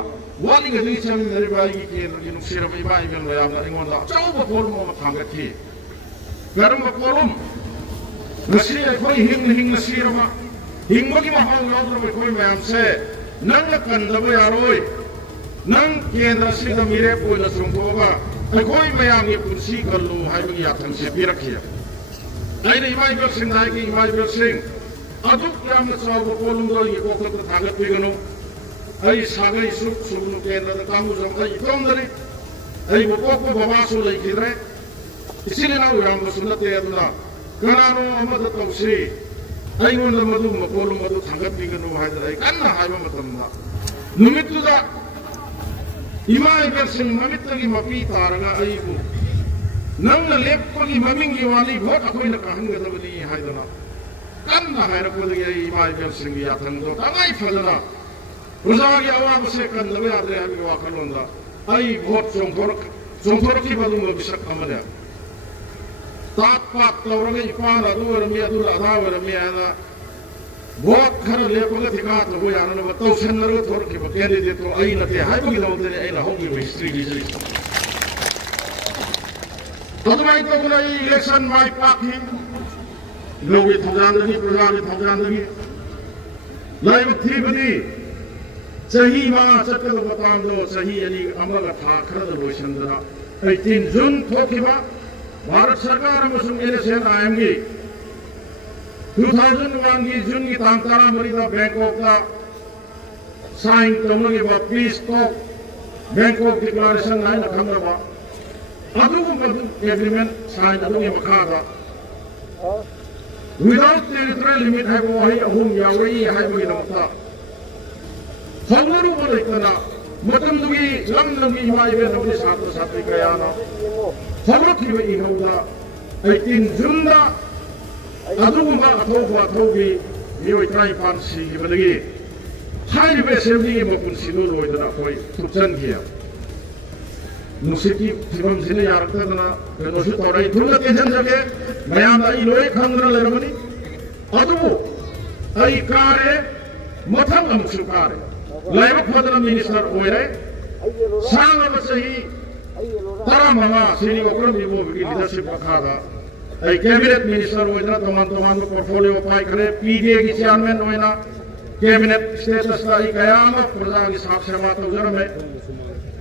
वालिगदि चमिनरिबागी केंद्रगी नुसिरबा इबाइगन मयामना इंगोंदा चौबा फोरम अमा थांगथि गरमबा फोरम नसि अखोय हिंग नसिरबा हिंगबगी महल लौद्रबा अखोय मयामसे नंग कंदबा यारोय नंग केंद्र सिदा मिरे पोइना सुंगोबा ꯑꯩꯈꯣꯏ ꯃꯌꯥꯝꯒꯤ ꯄꯨꯟꯁꯤ ꯀꯜꯂꯨ ꯍꯥꯏꯕꯒꯤ ꯌꯥꯊꯪꯁꯦ ꯄꯤꯔꯛꯈꯤ ꯑꯩꯅ ꯏꯃꯥ ꯏꯕꯦꯜꯁꯤꯡꯗ ꯍꯥꯏꯈꯤ ꯏꯃꯥ ꯏꯕꯦꯜꯁꯤꯡ ꯑꯗꯨꯛ ꯌꯥꯝꯅ ꯆꯥꯎꯕ ꯄꯣꯠꯂꯨꯝꯗꯣ ꯑꯩꯒꯤ ꯀꯣꯛꯊꯛꯇ ꯊꯥꯡꯒꯠꯄꯤꯒꯅꯨ ꯑꯩ ꯁꯥꯒꯩ ꯁꯨꯒꯨꯅꯨ ꯀꯦꯟꯗ꯭ꯔꯗ ꯀꯥꯡꯕꯨꯖꯝ ꯑꯩ ꯏꯇꯣꯝꯗꯅꯤ ꯑꯩꯕꯨ ꯄꯣꯛꯄ ꯕꯕꯥꯁꯨ ꯂꯩꯈꯤꯗ꯭ꯔꯦ ꯏꯆꯤꯜ ꯏꯅꯥꯎ ꯌꯥꯝꯕꯁꯨ ꯅꯠꯇꯦ ꯑꯗꯨꯅ ꯀꯅꯥꯅꯣ ꯑꯃꯗ ꯇꯧꯁꯤ ꯑꯩꯉꯣꯟꯗ ꯃꯗꯨꯒꯨꯝꯕ ꯄꯣꯠꯂꯨꯝ ꯑꯗꯨ ꯊꯥꯡꯒꯠꯄꯤꯒꯅꯨ ꯍꯥꯏꯗꯅ ꯑꯩ ꯀꯟꯅ ꯍꯥꯏꯕ ꯃꯇꯝꯗ ꯅꯨꯃꯤꯠꯇꯨꯗ ꯏꯃꯥ ꯏꯕꯦꯜꯁꯤꯡ ꯃꯃꯤꯠꯇꯒꯤ ꯃꯄꯤ ꯇꯥꯔꯒ ꯑꯩꯕꯨ ꯅꯪꯅ ꯂꯦꯞꯄꯒꯤ ꯃꯃꯤꯡꯒꯤ ꯋꯥꯅꯤ ꯚꯣꯠ ꯑꯩꯈꯣꯏꯅ ꯀꯥꯍꯟꯒꯗꯕꯅꯤ ꯍꯥꯏꯗꯅ ꯀꯟꯅ ꯍꯥꯏꯔꯛꯄꯗꯒꯤ ꯑꯩ ꯏꯃꯥ ꯏꯕꯦꯜꯁꯤꯡꯒꯤ ꯌꯥꯊꯪꯗꯣ ꯇꯉꯥꯏ ꯐꯗꯅ ꯄ꯭ꯔꯖꯥꯒꯤ ꯑꯋꯥꯕꯁꯦ ꯀꯟꯗꯕ ꯌꯥꯗ꯭ꯔꯦ ꯍꯥꯏꯕꯒꯤ ꯋꯥꯈꯜꯂꯣꯟꯗ ꯑꯩ ꯚꯣꯠ ꯆꯣꯡꯊꯣꯔꯛꯈꯤꯕ ꯑꯗꯨꯒꯨꯝꯕ ꯃꯤꯁꯛ ꯑꯃꯅꯦ ꯇꯥꯠ ꯄꯥꯠ ꯇꯧꯔꯒ ꯏꯄꯥꯅ ꯑꯗꯨ ꯑꯣꯏꯔꯝꯃꯤ ꯑꯗꯨꯅ ꯑꯗꯥ ꯑꯣꯏꯔꯝꯃꯤ ꯍꯥꯏꯅ ꯚꯣꯠ ꯈꯔ ꯂꯦꯞꯄꯒ ꯊꯤꯀꯥ ꯇꯧꯕ ꯌꯥꯅꯅꯕ ꯇꯧꯁꯟꯅꯔꯒ ꯊꯣꯔꯛꯈꯤꯕ ꯀꯦꯟꯗꯤꯗꯦꯠꯇꯣ ꯑꯩ ꯅꯠꯇꯦ ꯍꯥꯏꯕꯒꯤꯗꯃꯛꯇꯅꯤ ꯑꯩꯅ ꯍꯧꯈꯤꯕ ꯍꯤꯁꯇ꯭ꯔꯤꯒꯤ ꯖꯩ ꯑꯗꯨꯃꯥꯏꯅ ꯇꯧꯗꯅ ꯑꯩ ꯏꯂꯦꯛꯁꯟ ꯃꯥꯏ ꯄꯥꯛꯈꯤ ꯂꯧꯒꯤ ꯊꯧꯖꯥꯟꯗꯒꯤ ꯄ꯭ꯔꯖꯥꯒꯤ ꯊꯧꯖꯥꯟꯗꯒꯤ ꯂꯥꯏꯕꯛ ꯊꯤꯕꯗꯤ ꯆꯍꯤ ꯃꯉꯥ ꯆꯠꯀꯗꯕ ꯃꯇꯝꯗꯣ ꯆꯍꯤ ꯑꯃꯒ ꯊꯥ ꯈꯔꯗ ꯂꯣꯏꯁꯤꯟꯗꯅ 18 ꯖꯨꯟ ꯊꯣꯛꯈꯤꯕ भारत सरकार अमसुंग इलेक्शन आयोगी 2001 की जून की तांग तारा मरीदा बैंकॉक का साइन तमगे बा peace talk Bangkok declaration line खंगबा अदुगु मदु एग्रीमेंट साइन अदुगे मखादा विदाउट टेरिटोरियल लिमिट है वो है अहुम यावरी है बगी नमता खंगरु बलेतना मतम दुगी लम लंगी इमाइबे नबी साथ साथी कयाना ꯍꯧꯔꯛꯈꯤꯕ ꯏꯍꯧꯗ 18 ꯖꯨꯟꯗ ꯑꯗꯨꯒꯨꯝꯕ ꯑꯊꯧꯕ ꯑꯊꯧꯕꯤ ꯃꯤꯑꯣꯏ 15 ꯁꯤꯈꯤꯕꯗꯒꯤ ꯍꯥꯏꯔꯤꯕ ꯑꯦꯁꯦꯝꯕ꯭ꯂꯤꯒꯤ ꯃꯄꯨꯟꯁꯤꯗꯨ ꯂꯣꯏꯗꯅ ꯑꯩꯈꯣꯏ ꯊꯨꯞꯆꯟꯈꯤ ꯅꯨꯡꯁꯤꯠꯀꯤ ꯐꯤꯕꯝꯁꯤꯅ ꯌꯥꯔꯛꯇꯗꯅ ꯀꯩꯅꯣꯁꯨ ꯇꯧꯔꯛꯏ ꯊꯨꯅ ꯇꯦꯟꯁꯤꯟꯖꯒꯦ ꯃꯌꯥꯝꯗ ꯑꯩ ꯂꯣꯏ ꯈꯪꯗꯅ ꯂꯩꯔꯝꯃꯅꯤ ꯑꯗꯨꯕꯨ ꯑꯩ ꯀꯥꯔꯦ ꯃꯊꯪ ꯑꯃꯨꯛꯁꯨ ꯀꯥꯔꯦ ꯂꯥꯏꯕꯛ ꯐꯗꯅ ꯃꯤꯅꯤꯁꯇꯔ ꯑꯣꯏꯔꯦ ꯁꯥꯡꯂꯕ ꯆꯍꯤ Taramanga sini okram ibu bagi leadership makada. Ay cabinet minister oina teman-teman portfolio pai kare PDA ki chairman oina cabinet status la ikayama praja ki sak seva to jarame.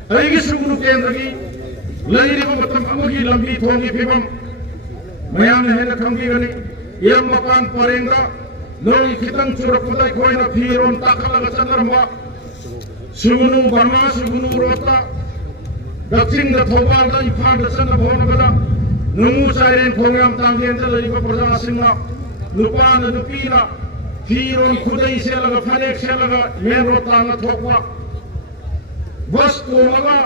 Ay ki sugunu kendra ki lairi ko matam amagi lambi thongi phibam. Mayam ne hena khamgi gani yam makan parenga noi khitang churaputai khoina phiron takalaga chanarma. Sugunu barma sugunu rota दक्षिण थौबाल इम्फाल चनबोनबदा नमु साइरेन खोंगाम तांगेन लैबा प्रजासिंगा नुपाना नुपीना फिरोन खुदै सेलगा फनेक सेलगा मेन रोताना थोकवा बस तोमगा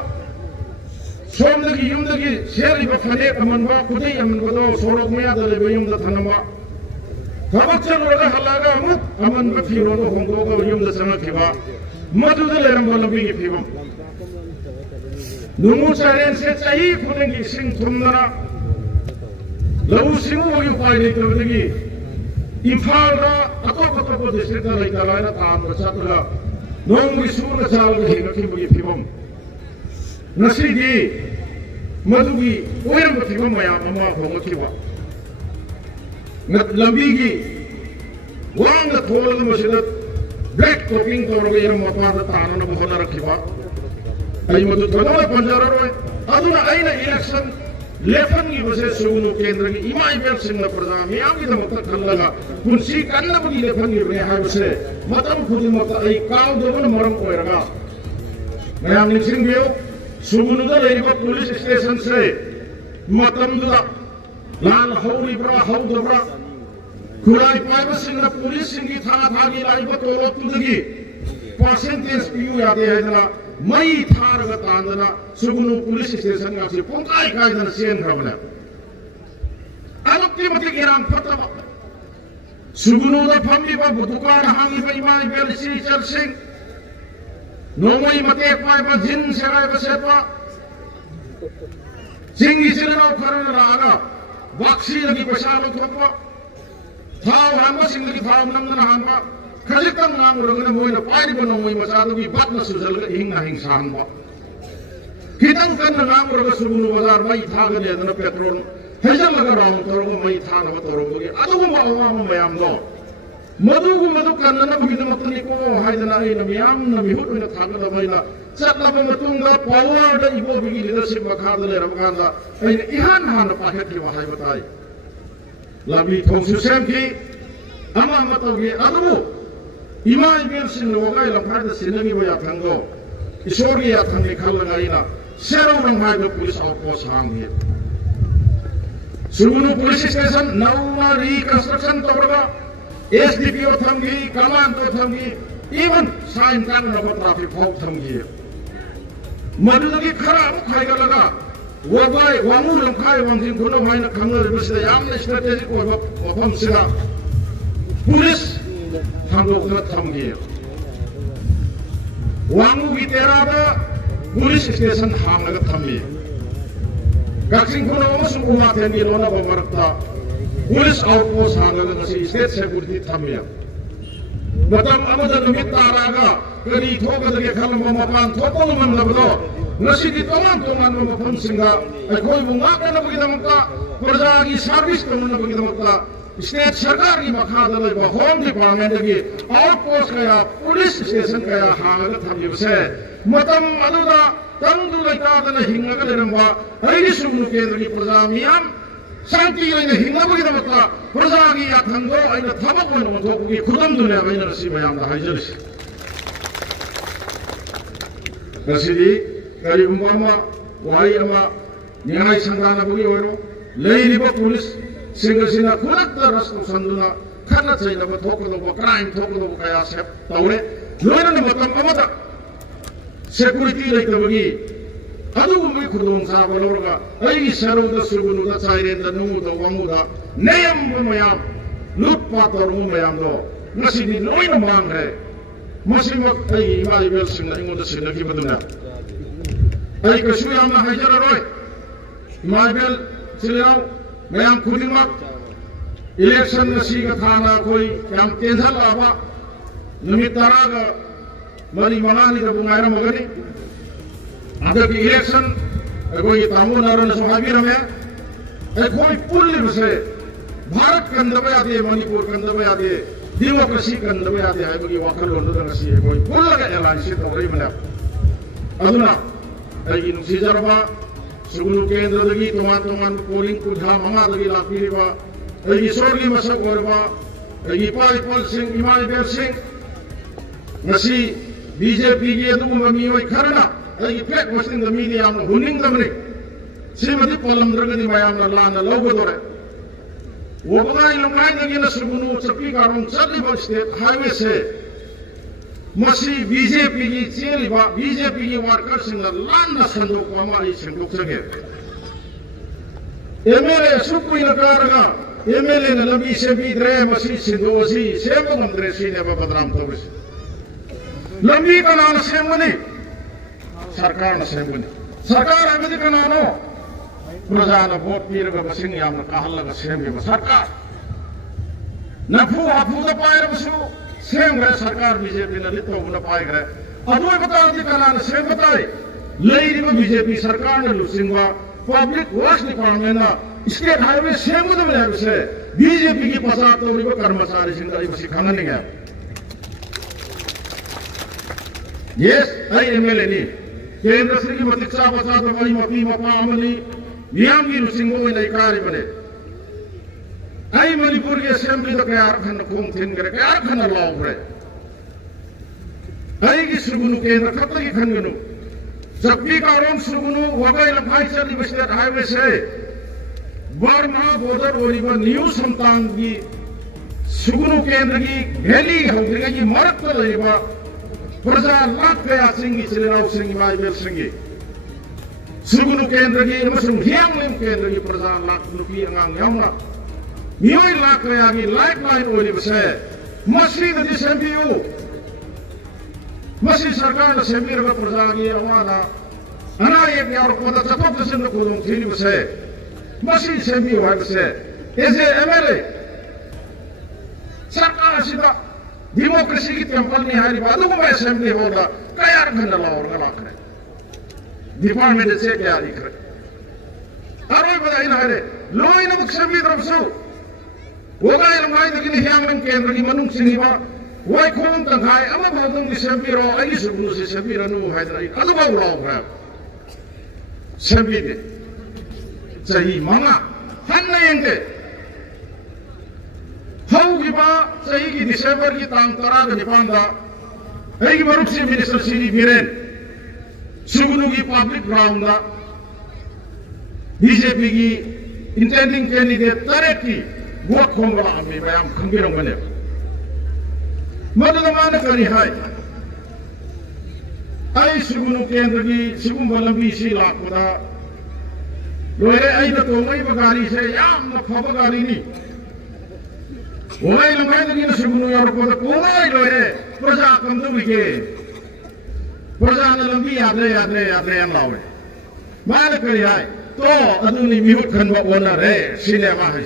सोमदगी युमदगी सेलिबा फनेक अमनबा खुदै अमनबदो सोरक मेयादा लैबा युमदा थनबा थबक चलगा हलागा अमु अमनबा फिरोन होंगोगा युमदा चंगखिबा मदुदा लेरंबा लबिगी फिबम Nungu saren se chahi khunengi sing thumnara lau singu wagi paini tabdagi Imphal ra atop district na laika laina taan bachatla nongi suna chalga hingaki bagi phibam nasigi madugi oyam phibam mayam ama khongakiwa lambigi wanga tholga masida black topping tawraga yam mapanda taanana bahona rakhiwa ay madu thona panjara aduna aina election लेफन की वजह से उन केंद्र की इमाई बेल सिंह प्रजा मियाँ की दमक कर लगा कुंसी करना बगी लेफन की बने है वैसे मतम खुदी मत आई काव दोनों मरम कोई रगा मैं हम निश्चिंत भी हो सुबुनुदा लेरिबा पुलिस स्टेशन से मतम दुदा लाल हौरी ब्रा हौ दोब्रा खुलाई पाइबा सिंह पुलिस सिंह की थाना थागी लाइबा तोलो तुदगी परसेंटेज पीयू यादे है जना मई थारगा तांदना सुगुनु पुलिस स्टेशन का से पुंकाई कायदन सेन खबना अलक्ति मत गिराम फतबा सुगुनु दा फम्मी बा दुकान हांगी बा इमाई बेलसी चल सिंह नोमई मते पाय बा जिन सेराय बसेपा सिंगी सिलनो खरन रागा बक्सी लगी पशालो थोपा थाव हांबा सिंग लगी थाव नंगना हांबा खजितंग नाम रंगना मोइना पारी बनो मोइ मचादो की बात न सुजल हिंग हिंग साहनबा कितंग कन नाम रंग सुगुनु बाजार मई थाग ने दन पेट्रोल हेजल लगा राम करो मई थान ब तरो बगे अदुगु मावा मयाम नो मधुगु मधु कन न बगी न मतनी को हायदना इ न मयाम न मिहुत न थाग न मइना चटलबा मतुंगा पावर द इबो बिगी लीडरशिप मखा द लेरमगांदा अइने इहान हान पाखेत लिबा हाय बताई लबी थोंसु सेमकी अमा मतोगे अदबु इमा इबेल सिन लोगाय लफाद सिनगी बया थंगो ईश्वरी या थंगी खलगाइना सेरो नंगाय द पुलिस आउटपोस्ट हांगे सुगुनु पुलिस स्टेशन नौना रिकंस्ट्रक्शन तोरगा एसडीपीओ थंगी कमांड तो थंगी इवन साइन कान नब ट्रैफिक फौक थंगी मदुदगी खरा खायगा लगा वबाय वांगु लंखाय वांजिन गुनो हायना खंगर बिसदा यामने स्ट्रेटेजिक ओबा मफम सिगा पुलिस थांगोखना थंगी वांगु गितेरादा पुलिस स्टेशन हांगगा थंगी Kaksin kuno masuk umat yang di lona bamarta pulis outpost hangga ngasi state security thamya batam amada numit taraga kari thoga dage khalam mapan thopol man labdo ngasi di toman mapam singa koi bunga kana bagi damta praja gi service kana bagi damta state sarkar gi makha dalai ba home department gi outpost kaya police station kaya hangga thamya se matam aduda तंदु लैतादन हिंगगा लेरंबा अइनि सुगुनु केंद्रगी प्रजा मियाम शांति लैना हिंगबगी दमता प्रजागी याथंगो अइना थबक मन मथोगी खुदम दुनिया बैना रसी मयाम दा हाइजरसी रसीदी करी उम्मा वाई अमा न्याय संधाना बगी ओरो लेरिबा पुलिस सिंगसिना खुलत रस्तो संदुना खना छैना थोकदो क्राइम थोकदो कया सेप तौरे लोइना मतम अमता security leitabagi adugumai khudong saba lorga ai saruda sugunu da chaire da nu da wangu da neyam mayam lut patoru mayam do ngasi ni loina mangre masimak ai imali bel sinna ingo da sinna ki baduna ai kasu yamna hajara roy imali bel silao mayam khudingmak election nasi ga thana koi yam tenzal aba numit taraga मरी मनानी का बुंगायरा मगनी आधा की इलेक्शन कोई तामू नारन सुहाबी रमे कोई पुल्ली बसे भारत कंदबे आदि मणिपुर कंदबे आदि डेमोक्रेसी कंदबे आदि है बगी वाकल लोंडो दंगसी कोई पुल्ला का एलान से तोरे मने अदुना आई नुसीजरबा सुगुनु केंद्र दगी तोमान पोलिंग कुधा ममा दगी लापीरिबा आई सोरली मसक ओरबा आई पाल सिंह इमाल बेल सिंह नसी BJP की ममी खरना फेक मशीन मीडिया हुनिंगदमने सिमदी पलमद्रगदी मयामना लाना लौगदोरे वबगाई लंगाई सुगुनु चपी कारम चलिबा स्टेट हाईवे से मसी BJP की चेलिबा BJP की वर्कर्स इन लाना संदोक हमारी संदोक सके MLA सुकुई नकारगा MLA न लबी से भी द्रे मसी सिंदोसी सेव मंद्रे सीने बदराम तोबस लंबी का नाम सेमनी सरकार न सेमनी सरकार अभी का नानो प्रजा न वोट पीर का बसिंग याम न कहल लगा सेम के सरकार नफू आफू तो पाए बसु सेम गए सरकार BJP न लितो न पाए गए अदुए बता दी का नाम सेम बताए लेरी में BJP सरकार ने लुसिंगवा पब्लिक वर्क्स डिपार्टमेंट ना स्टेट हाईवे सेम को तो मिला उसे BJP की पसार तो उनको कर्मचारी सिंगारी बसी खाना नहीं गया Yes, I MLA ni. Kendra Sri Matiksa Pasat Mali Mapi Mapa Amali Niam Giru Singo in Aikari Bane. I Manipur Assembly the Kayar Khan Kum Tinger Kayar Khan Law Bread. I give Sugunu Kendra Kataki Kangunu. Sapika Rom Sugunu, Wagai of High Service that Highway say Burma Border or New Samtangi Sugunu Kendri Heli Hungry Marka प्रजा लाख कया सिंगी चिलेराव सिंगी माइबेल सिंगी सुगुनु केंद्र की मसुम हियांगलिम केंद्र की प्रजा लाख नुपी अंगांग यामना मियोई लाख कया की लाइफलाइन ओली बसे मसीद दिसंबियु मसी सरकार ने सेमीर का प्रजा की अवाना अना एक यार कोदा चपक दसन कुलुम थीनी बसे मसी सेमी वाई बसे ऐसे MLA सरकार सिदा डेमोक्रेसी की टेंपल नहीं हारी बातों को असेंबली होगा कयार खंड लाओ गला करे डिपार्टमेंट से क्या लिख रहे अरे बताइए ना रे लो इन मुख्य भी तरफ से होगा ये लंबाई तक नहीं हम केंद्र की मनुष्य सिंहिबा wai khong tang khai ama bau dong di sempiro ai sugnu se sempiro nu hai dai adu bau lo kha sempi de chahi manga han na yenge hau gi ba chahi gi December gi tang tara ga nipan da ai gi baruk se minister siri biren sugnu gi public ground da BJP gi intending candidate tareki vote khomba ami bayam khambirong bane madana mana kari hai ai sugunu kendra gi sugum balambi si lakpada loire ai da tongai bagari se yam na phaba gari ni olai lamai da gi sugunu yor ko da kongai loire praja kamdu ge praja na lambi yadre am lawe mana kari hai to aduni mihut khanba ona re cinema hai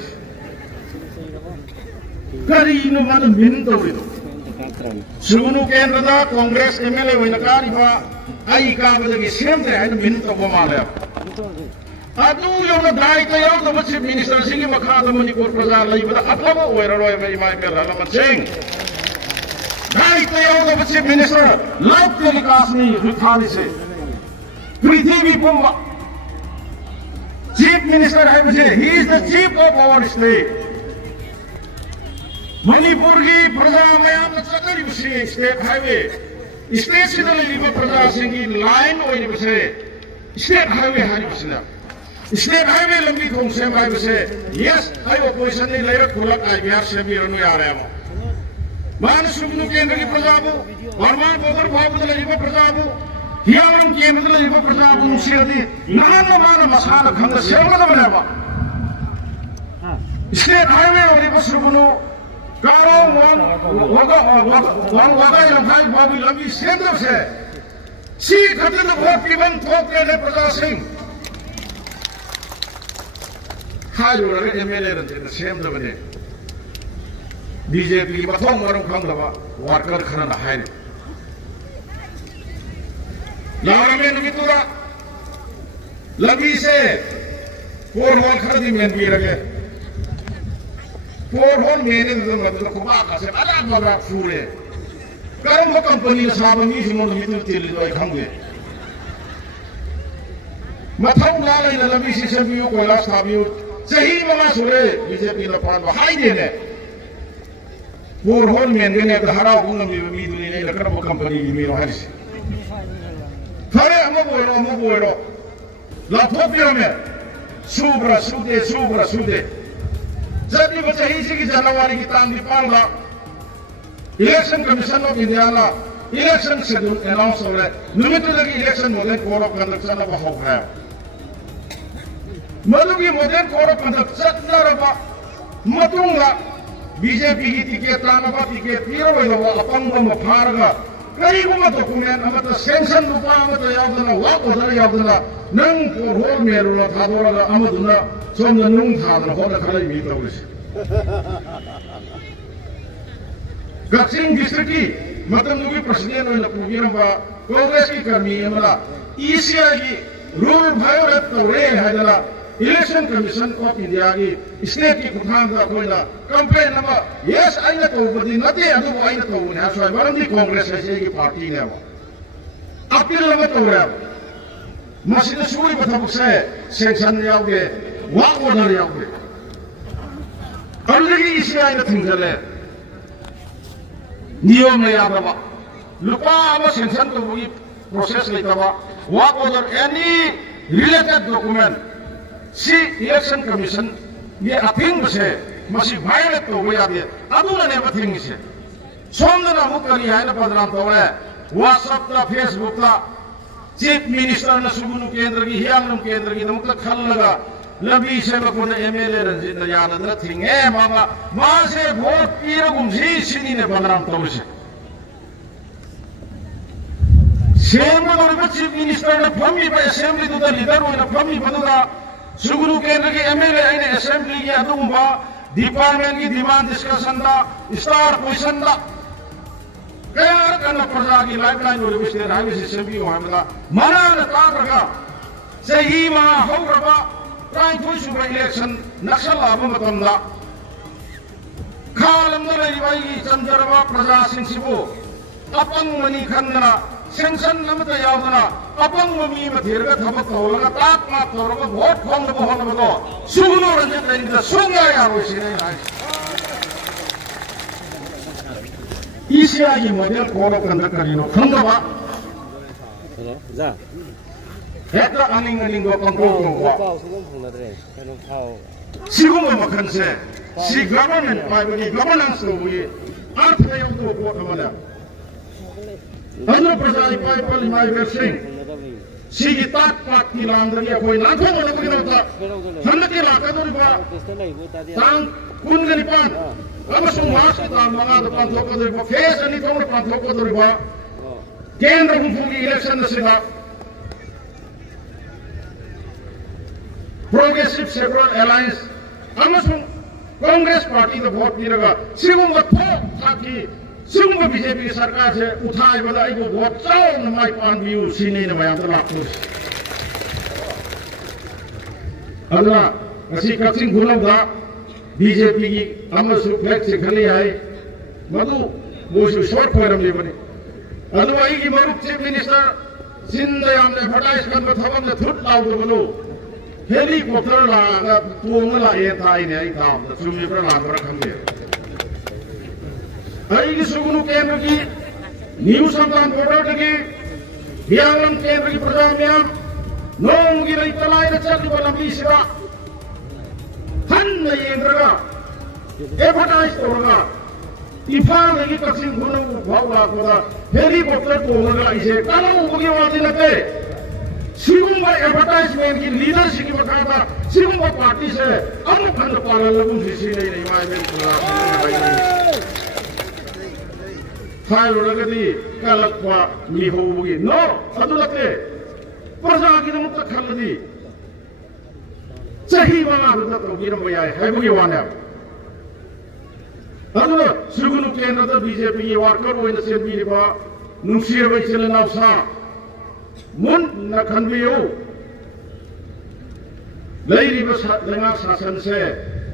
kari no mana min to ri sugunu kendra da congress MLA hoina kari ba ai ka badagi semte ai min to bo male adu yona dai ta yaw da chief minister singi makha da manipur praja lai bada athaba oira roi mai mai mer hala man sing dai ta yaw da chief minister love telecast ni ruthani se prithvi pumba chief minister hai base he is the chief of our state manipur gi praja mayam na chakari base state highway state sidal liba praja singi line oini base state highway hari bisna state highway lambi thong sem hai base yes ai opposition ni lairak khulak ai bihar se bi ranu yare am man sugnu kendra gi praja bu warman bogar bhabu dal liba praja bu hiaram kendra dal liba praja bu musirati nahan mana masala khanga semgana banaba state highway ori basugnu karo wan waga lam hai babu lambi sendra se si khati da vote given thokre le praja singh hajo re MLA ran de sendra bane BJP mathong waram khang laba worker khana na hai larame numitura lambi se por hon khadi men bi rage por hon men in the kuba ka se ala baba fure karam ko company na sab mi simo mitu til do khangwe mathong la la lambi se se bi ko la sabiu sahi mama sure BJP na pan ba hai de ne por hon men ne da harau ngam mi duli ne la karam company mi ro haris Fare amo boiro la topio me subra sude jadi baca isi ki Januari ki tang di pangga election commission of India la election schedule announce ho raha hai numitu lagi election model code of conduct chana ba ho hai malugi model code of conduct chana ba matunga BJP ki ticket lana ba ticket piro ba apang ba pharaga kari kuma document amata sanction rupa amata yadana wa odara yadana nang for hol mero la thadora ga amaduna somna nung thadana hoda khalai mi tawis Gaksing district ki matam nugi president na pugiram ba congress ki karmi amala ECI ki rule violate tawre hadala election commission of India ki state ki kuthang da koina complaint nama yes aina to badi nate adu aina to ne asai barandi congress ase ki party ne ba appeal lama to ra masina suri batha se sanction yauge wa order yauge already isi aina thingale niyom ne yada ba lupa ama sanction to bui process leita ba wa order any related document si election commission ye athing base masi violate to ya de aduna ne bathing se somna mu kari hai na padram to re WhatsApp ta Facebook ta chief minister na sugunu kendra gi hiangnam kendra gi namuk khal laga lambi se ba kun MLA ranjit na yana na thinge mama ma se vote pira gumsi sini ne padram to se sema no chief minister na family ba assembly to the leader na family badura sugunu kendra ki MLA aine assembly ki adumba department ki demand discussion da star position da kaya kana praja ki lifeline ro biste rawi assembly ho hamla mana na ta raga sahi ma hauraba trai thoi su election naksal aba matam da खालमदा लेरिबाई चंजरबा प्रजा सिंसिबु अपंग मनी खंदना सेंसन नमता यावदना अपंग ममी मथेरगा थबक तौलगा ताक माप तौरगा वोट खोंगबो होनबदो सुगुनु रंजन लेरिदा सुंगा यारोसिने हाय 이시아이 모델 고로 간다까지는 fondoba 자 했다 아닝아닝고 펑콩콩고 지금은 막한세 시 government 마이버니 governance 우리 아르타용도 보고하면 안으로 प्रजा이 पाइपल माइवेसिंग 시기 딱 파티 랑들이 거의 나통을 하고 있다 한국에 라카도리바 당 군거리판 아무슨 마스크 당 망아도 판토거들이고 페이스니 통으로 판토거들이고 केंद्र हुकुमी इलेक्शन सिदा प्रोग्रेसिव सेक्युलर अलायंस अमसुंग कांग्रेस पार्टी द वोट पिरगा सिगुंग थो थाकी सिगुंग बीजेपी सरकार से उठाए बदा इगो वोट चाव नमाई पान बिउ सिने न मयाम त लाक्तु अगला असि कक्सिंग गुलौदा बीजेपी की अमसु फ्लेक्स खली है मधु मोसु शॉर्ट फॉरम ले बने अदुवाई की मरुक चीफ मिनिस्टर सिंध यामने फटाइस खन थबम ने थुट लाउदो बनो हेलीकॉप्टर लागा तोंगला ए थाई ने आई थाम सुमी पर लागर खंगे आई की सुगुनु केंद्र की न्यू संतान बोर्डर की बियांगन केंद्र की प्रजा में नोंग की रही तलाई ने चल बलंबी सिरा हन येंद्रगा एडवर्टाइज तोरगा इफाल लगी कक्सिंग गुनु भाव लाकोदा हेलीकॉप्टर तोंगला इसे कानो उबगी वाली लगे सिगुंबा एडवर्टाइजमेंट की लीडरशिप की बखाता सिगुंबा पार्टी से अनु खंड पालन लगुं सिसी नहीं मायमें पूरा फाइल लगती कलक्वा मिहो उबगी नो अदु लगे प्रजा की नमुक्त खलदी सही वाला रुदा तो गिरम बयाय है बुगी वाने अदुना सुगुनु केंद्र तो बीजेपी वर्कर ओइन सेनबीबा नुसिर बैसल नावसा मुन न खनबियो लैरिब लंगा शासन से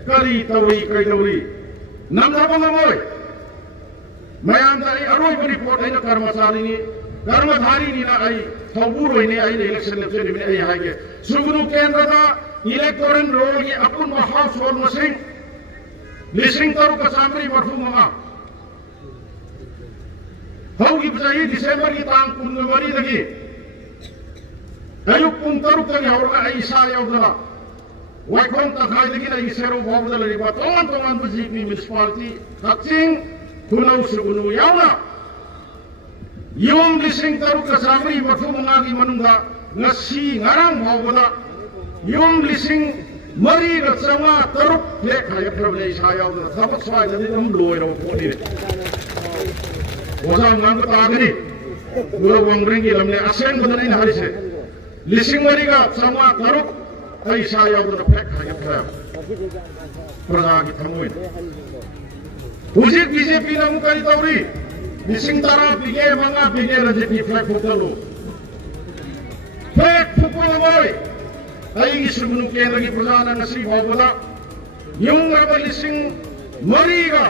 करी तवई कैदौरी नमदाबो नमोय मयाम ताई अरोय रिपोर्ट है कर्मचारी नि कर्मधारी नि ना आई थबुर होइने आई इलेक्शन लेप्से नि आई हागे सुगुनु केंद्र दा इलेक्टोरल रोल की अपुन हाउस होल्ड मसिंग लिसिंग तरुक सामरी मठु ममा हौगी बजाई दिसंबर की तांग कुंगमरी लगी अयुक पुंग तरुक तक हौरगा ऐसा यावदना वाइकों तखाई लगी ना इसेरो भावदा लगी बात तोंगन बजीपी म्युनिसिपालिटी कक्सिंग खुनौ सुगुनु यावना युम लिसिंग तरुक सामरी मठु ममा की मनुंगा ngasi ngarang भावदा युम लिसिंग मरी रचना तरुक ले खाय प्रबले सायावदना थबक स्वाय दि हम लोयरो पोनी ओजा ngang तागनी गुरु वंग्रिंग की लमने असेन बदने हारि से लिसिंग मरी का समा तरुक ऐ सायावदना फेक खाय प्रब प्रजा की थमोय हुजिक बीजेपी नमु करी तौरी लिसिंग तारा बिगे मंगा बिगे रजेपी फ्लैग फुकलो फ्लैग फुकलो बोय आई सुगुनु केंद्र की प्रधान नसी भावदा युंगरब लिसिंग मरीगा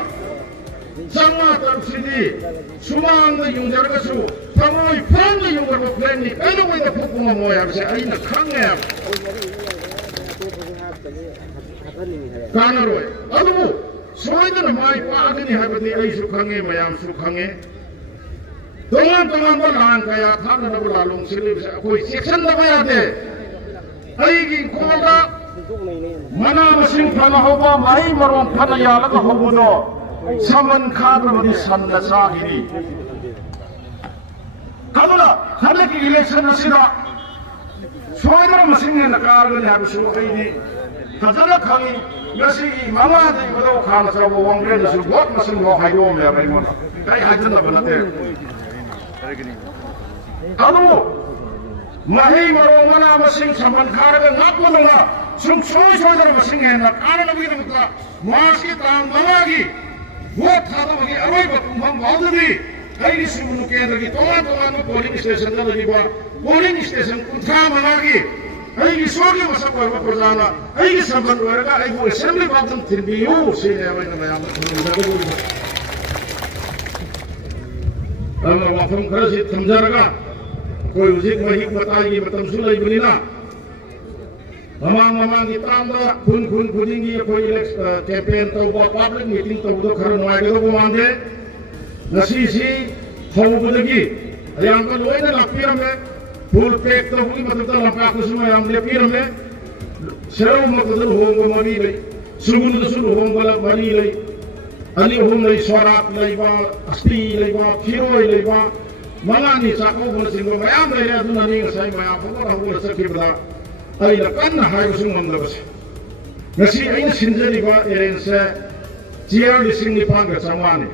जमा तरसिदी सुमांग युंगरगसु थमोय फ्रंग युंगरब फ्रेंड नि कनो वे फुकुंग मोय से आई न खंगे कानरोय अदु सोयदन माय पागनी हाबदी आई सु खंगे मयाम सु खंगे तोंगन तोंगन बलान कया थान न बलालोंग सिलिब से कोई सेक्शन दबाया दे अईगी कोदा मना मसिंग फना होबा माई मरों फना यालगा होबदो समन खादबदी सन्न सागिरी कदुला हरलकी इलेक्शन असिदा सोयदर मसिंग न कारगन हाबसु कईदी फजला खंगी ngasi mama de bodo khana sa wo wangre de su bot masin mo hayo me bai mo kai hajan na banate adu mahi maro mana masing saman kharaga ngap mo sum soy soy dar masing hen na kana na bi mutla mas ki tang mama gi wo thada gi aroi ba tum baudhi kai ni sum nu ke ragi to polling station na lagi ba polling station untha mama gi ꯑꯩꯒꯤ ꯏꯁꯣꯔꯒꯤ ꯃꯁꯛ ꯑꯣꯏꯕ ꯄ꯭ꯔꯖꯥꯅ ꯑꯩꯒꯤ ꯁꯝꯕꯟ ꯑꯣꯏꯔꯒ ꯑꯩꯕꯨ ꯑꯦꯁꯦꯝꯕ꯭ꯂꯤ ꯐꯥꯎꯗ ꯊꯤꯟꯕꯤꯌꯨ ꯁꯤꯅꯦꯕ ꯑꯩꯅ ꯃꯌꯥꯝꯗ ꯈꯨꯔꯨꯝꯖꯒꯗꯧꯔꯤꯕ ꯑꯗꯨꯅ ꯋꯥꯐꯝ ꯈꯔꯁꯤ ꯊꯝꯖꯔꯒ ꯑꯩꯈꯣꯏ ꯍꯧꯖꯤꯛ ꯃꯍꯤꯛ ꯃꯇꯥꯏꯒꯤ ꯃꯇꯝꯁꯨ ꯂꯩꯕꯅꯤꯅ ꯃꯃꯥꯡꯒꯤ ꯇꯥꯝꯗ ꯈꯨꯟ ꯈꯨꯗꯤꯡꯒꯤ ꯑꯩꯈꯣꯏ ꯀꯦꯝꯄꯦꯟ ꯇꯧꯕ ꯄꯥꯕ꯭ꯂꯤꯛ ꯃꯤꯇꯤꯡ ꯇꯧꯕꯗꯣ ꯈꯔ ꯅꯨꯡꯉꯥꯏꯒꯗꯧꯕ ꯃꯥꯟꯗꯦ ꯉꯁꯤꯁꯤ ꯍꯧꯕꯗꯒꯤ ꯑꯌꯥꯝꯕ ꯂꯣꯏꯅ ꯂꯥꯛꯄꯤꯔꯝꯃꯦ ꯐꯨꯜ ꯄꯦꯛ ꯇꯧꯕꯒꯤ ꯃꯊꯛꯇ ꯂꯝꯄꯥꯛꯇꯁꯨ ꯃꯌꯥꯝ ꯂꯦꯞꯄꯤꯔꯝꯃꯦ ꯁꯦꯔꯧ ꯃꯛꯇꯗ ꯂꯨꯍꯣꯡꯕ 3 ꯂꯩ ꯁꯨꯒꯨꯟꯗꯁꯨ ꯂꯨꯍꯣꯡꯕ 4 ꯂꯩ ꯑꯅꯤ ꯑꯍꯨꯝ ꯂꯩ ꯁꯣꯔꯥꯠ ꯂꯩꯕ ꯑꯁꯇꯤ ꯂꯩꯕ ꯐꯤꯔꯣꯏ ꯂꯩꯕ ꯃꯉꯥꯅꯤ ꯆꯥꯛꯀꯧꯕꯅꯆꯤꯡꯕ ꯃꯌꯥꯝ ꯂꯩꯔꯦ ꯑꯗꯨꯅꯅꯤ ꯉꯁꯥꯏ ꯃꯌꯥꯝ ꯍꯧꯒꯠ ꯆꯠꯈꯤꯕꯗ ꯑꯩꯅ ꯀꯟꯅ ꯍꯥꯏꯕꯁꯨ ꯉꯝꯗꯕꯁꯦ ꯉꯁꯤ ꯑꯩꯅ ꯁꯤꯟꯖꯔꯤꯕ ꯑꯦꯔꯦꯟꯖꯁꯦ ꯆꯤꯌꯔ 9,900ꯅꯤ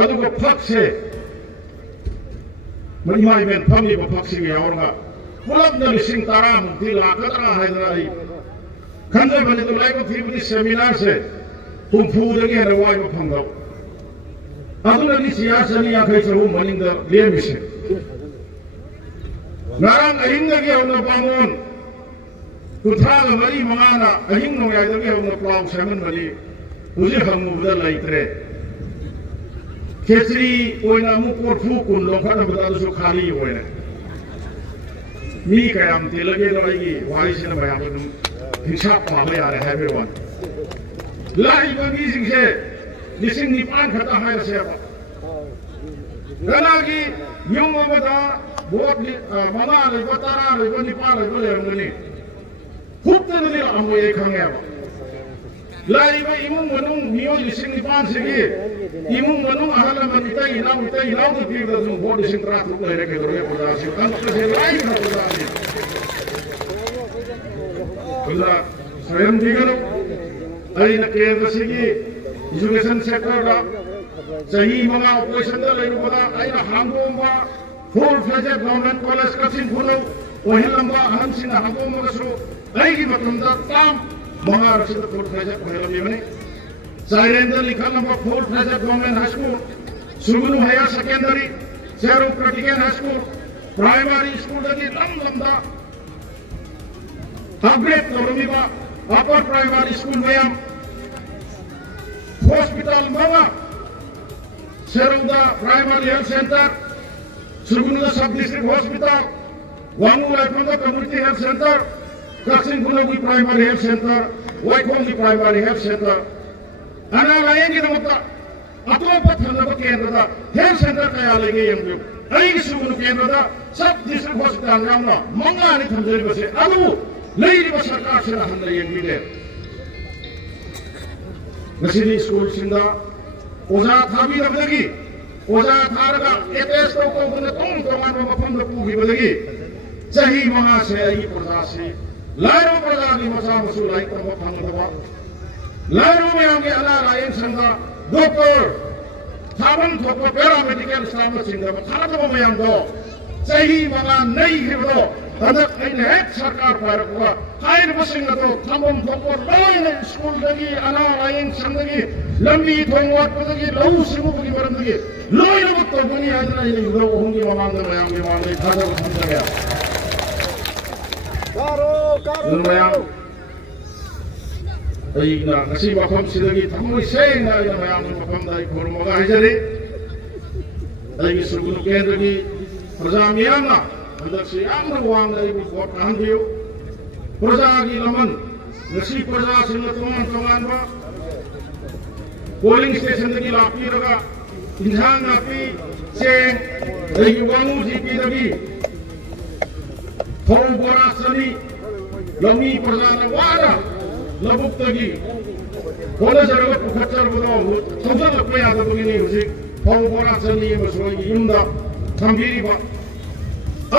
ꯑꯗꯨꯒ ꯐꯛꯁꯦ ꯏꯃꯥ ꯏꯕꯦꯟ ꯐꯝꯂꯤꯕ ꯐꯛꯁꯤꯒ ꯌꯥꯎꯔꯒ ꯄꯨꯂꯞꯅ 10,000ꯃꯨꯛꯇꯤ ꯂꯥꯛꯀꯗ꯭ꯔꯥ ꯍꯥꯏꯗꯅ ꯑꯩ ꯈꯟꯖꯕꯅꯤ ꯑꯗꯨ ꯂꯥꯏꯕꯛ ꯊꯤꯕꯗꯤ ꯁꯦꯃꯤꯅꯥꯔꯁꯦ 60ꯗꯒꯤ ꯍꯦꯟꯅ ꯋꯥꯏꯕ ꯐꯪꯗꯕ ꯑꯗꯨꯅꯗꯤ ꯆꯤꯌꯔ 250-300 ꯃꯅꯤꯡꯗ ꯂꯦꯝꯃꯤꯁꯦ Ngarang ahing lagi hawna bangun Kuthraga 4-5na ahing nongyayadagi hawna plau semen mali Uji hamubda laitre Khechri oina mu korfu kun longkhana bada su khali oina Mi kayam tilage no aigi warisina bayam hisab pabe yare everyone Lai bagi singse 9,900 khata hai seba Ganagi yung abada Buat ni mana leba tara leba nipa leba leba Hukta nili amoy khangya ba Laiba imung manung miyo 9,900 sige Imung manung ahala manita inaw to pigda dung buat 9,300 lere ke dore pudasi kan se lai na pudasi Kuda swayam digano ai na kendra sige education sector da sahi mga operation da lere pada ai na hangomba full-fledged government college Kasing Kuno, Ohilamba, Hansina, Hagomasu, Lagi Matunda, Tam, Maharashi, full-fledged Ohilami, Silent Likanamba, full-fledged government high school, Sugunu Higher Secondary, Seru Pratican High School, primary school, Lambda, upgrade Toromiba, upper primary school, Mayam, hospital, Mama, Serunda Primary Health Center, Sugunda Sub-District Hospital, Wangu Laipanda Community Health Center, Kasing Kunogi Primary Health Center, Waikongi Primary Health Center. Ana layan kita mata, atopa thanaba kendra Health Center kaya lagi yang tu. Aigi Sugunda kendra Sub-District Hospital namna manga ni thanjari base. Adu lagi ba sarkar sila handla yang bide. Nasidi school sinda, oza thabi lagi. Oza Tharga, ETS to Koguna Tong Toman Mapam the Pugi Badagi, Sahi Mahase, Ayi Pradasi, Lairo Pradani Masamasu like the Mapamava, Lairo Yangi Ala Ryan Sanga, Doctor, Taban Topa Paramedical Staff in the Matamamayando, Sahi Maga Nay Hiro, other in head Sarkar Parapua, High Basingato, Tamam Topa, Loyal School Dagi, Ala Ryan Sandagi, Lambi Tongwat Padagi, Low Simuki Baramagi. Loyal to Bunny Adana in the Hungi Mamanda Mayami Mandi Tata Hundaga. Caro Aina, Nasiba Pam Sidagi, Tamu saying that I am from the Kurmoga Hajari. I used to look at the Prozamiana, and that's the other one that I would walk on you. Prozagi Laman, Nasi Prozas in the Tomanba, polling station the Gilapiraga. Insan api seng dari wangu jipi lagi, kau boras lagi, lami persana wara, labuk lagi, kalau jarak pukacar bodoh, susah apa yang ada begini musik, kau boras lagi masuk lagi yunda, kambiri ba,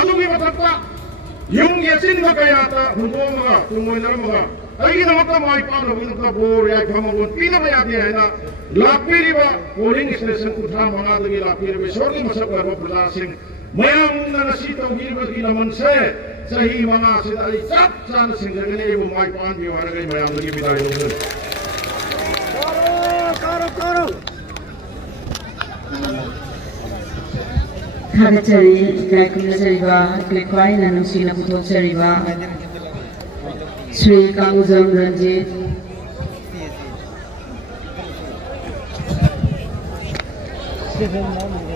adu ni batapa, yung yasin na kaya ta, hukum mga, tunggu nama. Aigi na mata mai pa na bunta bor ya kamagun pina ba yati hai na lapiri ba polling station kuthra manga dagi lapiri ba sorgi masak ba Prada Singh mayam na nasito giri ba kilaman se sahi manga se dali sap san sing jagane ibu mai pan bi wara gai mayam dagi bidai ho Karo Thagachari kai kumnachariba klikwai na nungsina puthokchariba Sri Kangujam Ranjit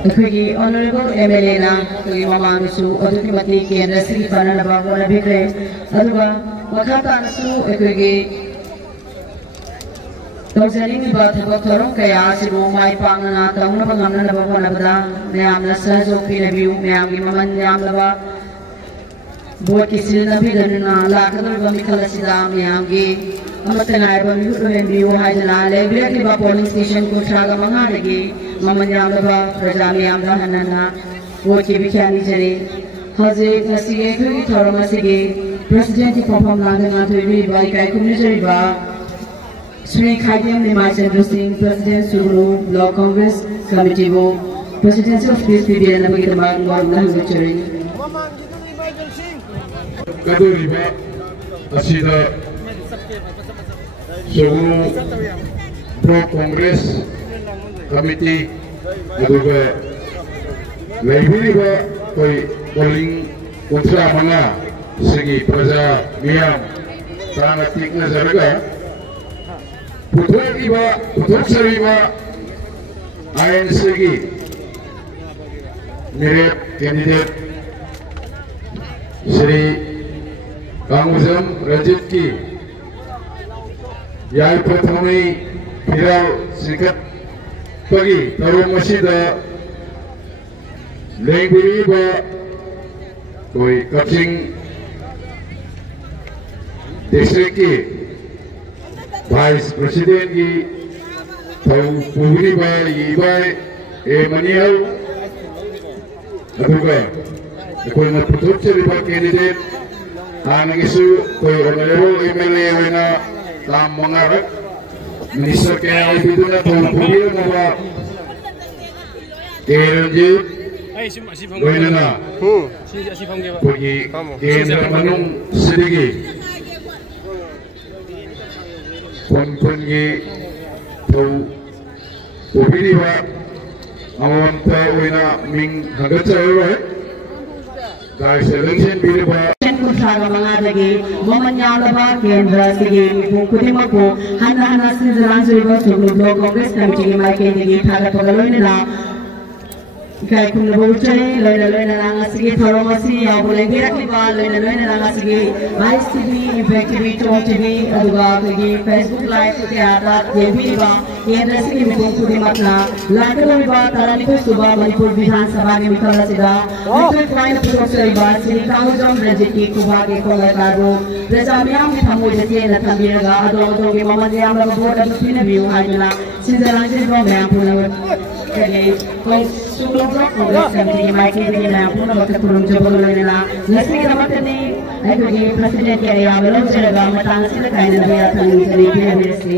Akhoi Honorable MLA na koi mamangsu aduki matni kendra sri pananaba wala bikre aduga wakhata nasu akhoi Tawjaring iba thakak thorong kaya sibu mai pangana tamna bangamna naba banabada mayamna sajok pinabiu mayamgi maman yamlaba board kisil nabi danuna lakadar bami khalasida mayamgi amatanai bami hurenbiu haidana lebrak iba polling station ko thaga manga lagi maman yamlaba praja mayamda hanana board ki bikyani jare haje nasige khuri thorong asige president perform lagana thoi bai kai kumni jari ba Sri Khadim Nimai Chandra Singh, President Sugru Block Congress Committee Board, Presidency of Peace PBN Nabagi Damag Warna Victory. Kaduriba asida Sugru Block Congress Committee aduga laibiriba koi polling utra manga segi praja miyam sangat tikna jaraga Puthok Sariba INC की मेरे कैंडिडेट श्री कांगुजम रंजित की याई प्रथमी फिराल सिकत पगी तरुण मसीद लेंगुरी बा कोई कचिंग डिस्ट्रिक्ट की Vice President की पूरी बार ये बार मनियल अधूरा कोई न पुथुक से रिबा कैंडिडेट आने किसु कोई honorable MLA होना काम मंगारक मिनिस्टर के आए बिदुना पूरी नवा केरंजीत होना ना कोई केंद्र मनुंग सिद्धि Kongi tau ubiriwa awam tau ina ming hagacawa dari selection biriwa Kutraga mga lagi mamanyalaba kendra sige kutimako hana sinzalan suriba suglu block congress committee mai kendigi thaga pagaloy nila kai kun bolchare loina nanga sige tharomasi ya bolenge rakliba loina nanga sige vice tv effectively to tv aduga kegi facebook live ke ada tv ba kendra sige meeting kudi matna lakalo ba tarani ko suba manipur vidhan sabha ke mikala sida victory point professor ba sri Kangujam Ranjit ki kuba ke kolagado prajamyam ki thamu jete na thambiraga ado ke mamanyam la board of the view hajna sinzalan se ba mayam puna kege ko suglo block congress committee mai ke bini na puna bakta kurung jabolo loina nasi ke ramatani ai ko president ke ya belo jeraga matang sila kaina biya thani jani biya besi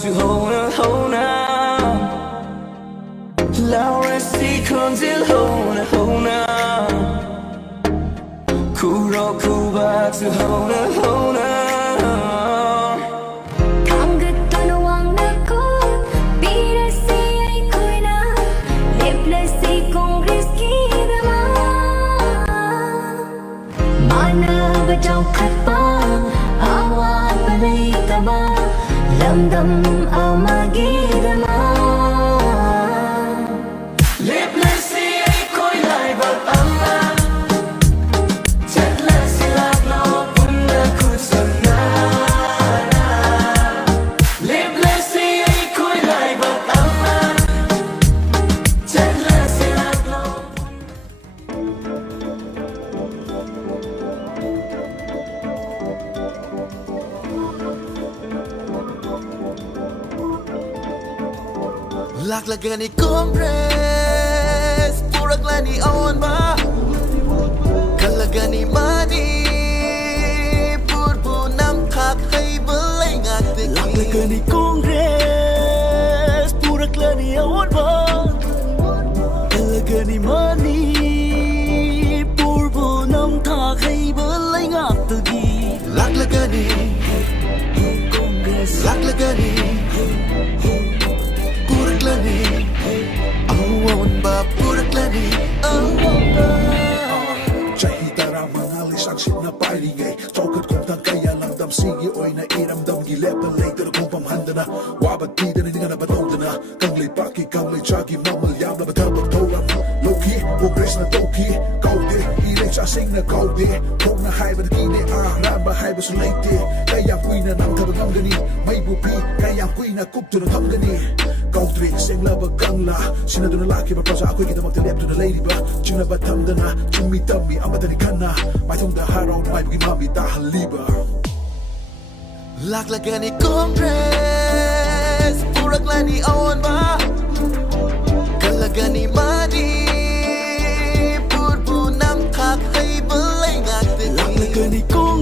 Su hona Laura si konzil hona Kuro kubak su hona Angkat tanuang nako Pira si ay koina Leple si kongres kita ma Mana bajau katpa Awan balay taba Lamdam amagidama Leple si ay koy lai bal amma Chatla silak lo punna kusana Leple si ay koy lai bal amma Chatla silak lo Laklagani Congress Purak lani awan ba Laklagani mani Purbu nam thak hay belai ngak Laklagani Congress Puraklani awon ba Laklagani mani Purbu nam thak hay belai ngak tagi Laklagani Congress Laklagani Puraklani awon ba Puraklani awon ba Saksit na pairingay Chokat kong tangkaya lang damsigi Oy na iramdam gilepan later kung pamhanda na Wabat pida na nga nabatawda na Kang lay paki, kang lay chagi Mamalyam na batabag tawang Low-key, progress na toki Kaude, ilay sasing na kaude Kung na haiba na kine Ramba haiba sa laite Kaya kuy na nang tabagang gani May bupi, kaya kuy na kupto na tam gani Kaudre, seng labag kang la Sinado na laki Mapasa ako'y kita magtalep to na lady ba Ching na batamda na, ching mitami Amatanikan na, may the haraw na may bugin mami tahaliba Laklagani Congress Puraklani awon ba Kalagani mani Purbu nam thak hay belai ngak Laklagani Congress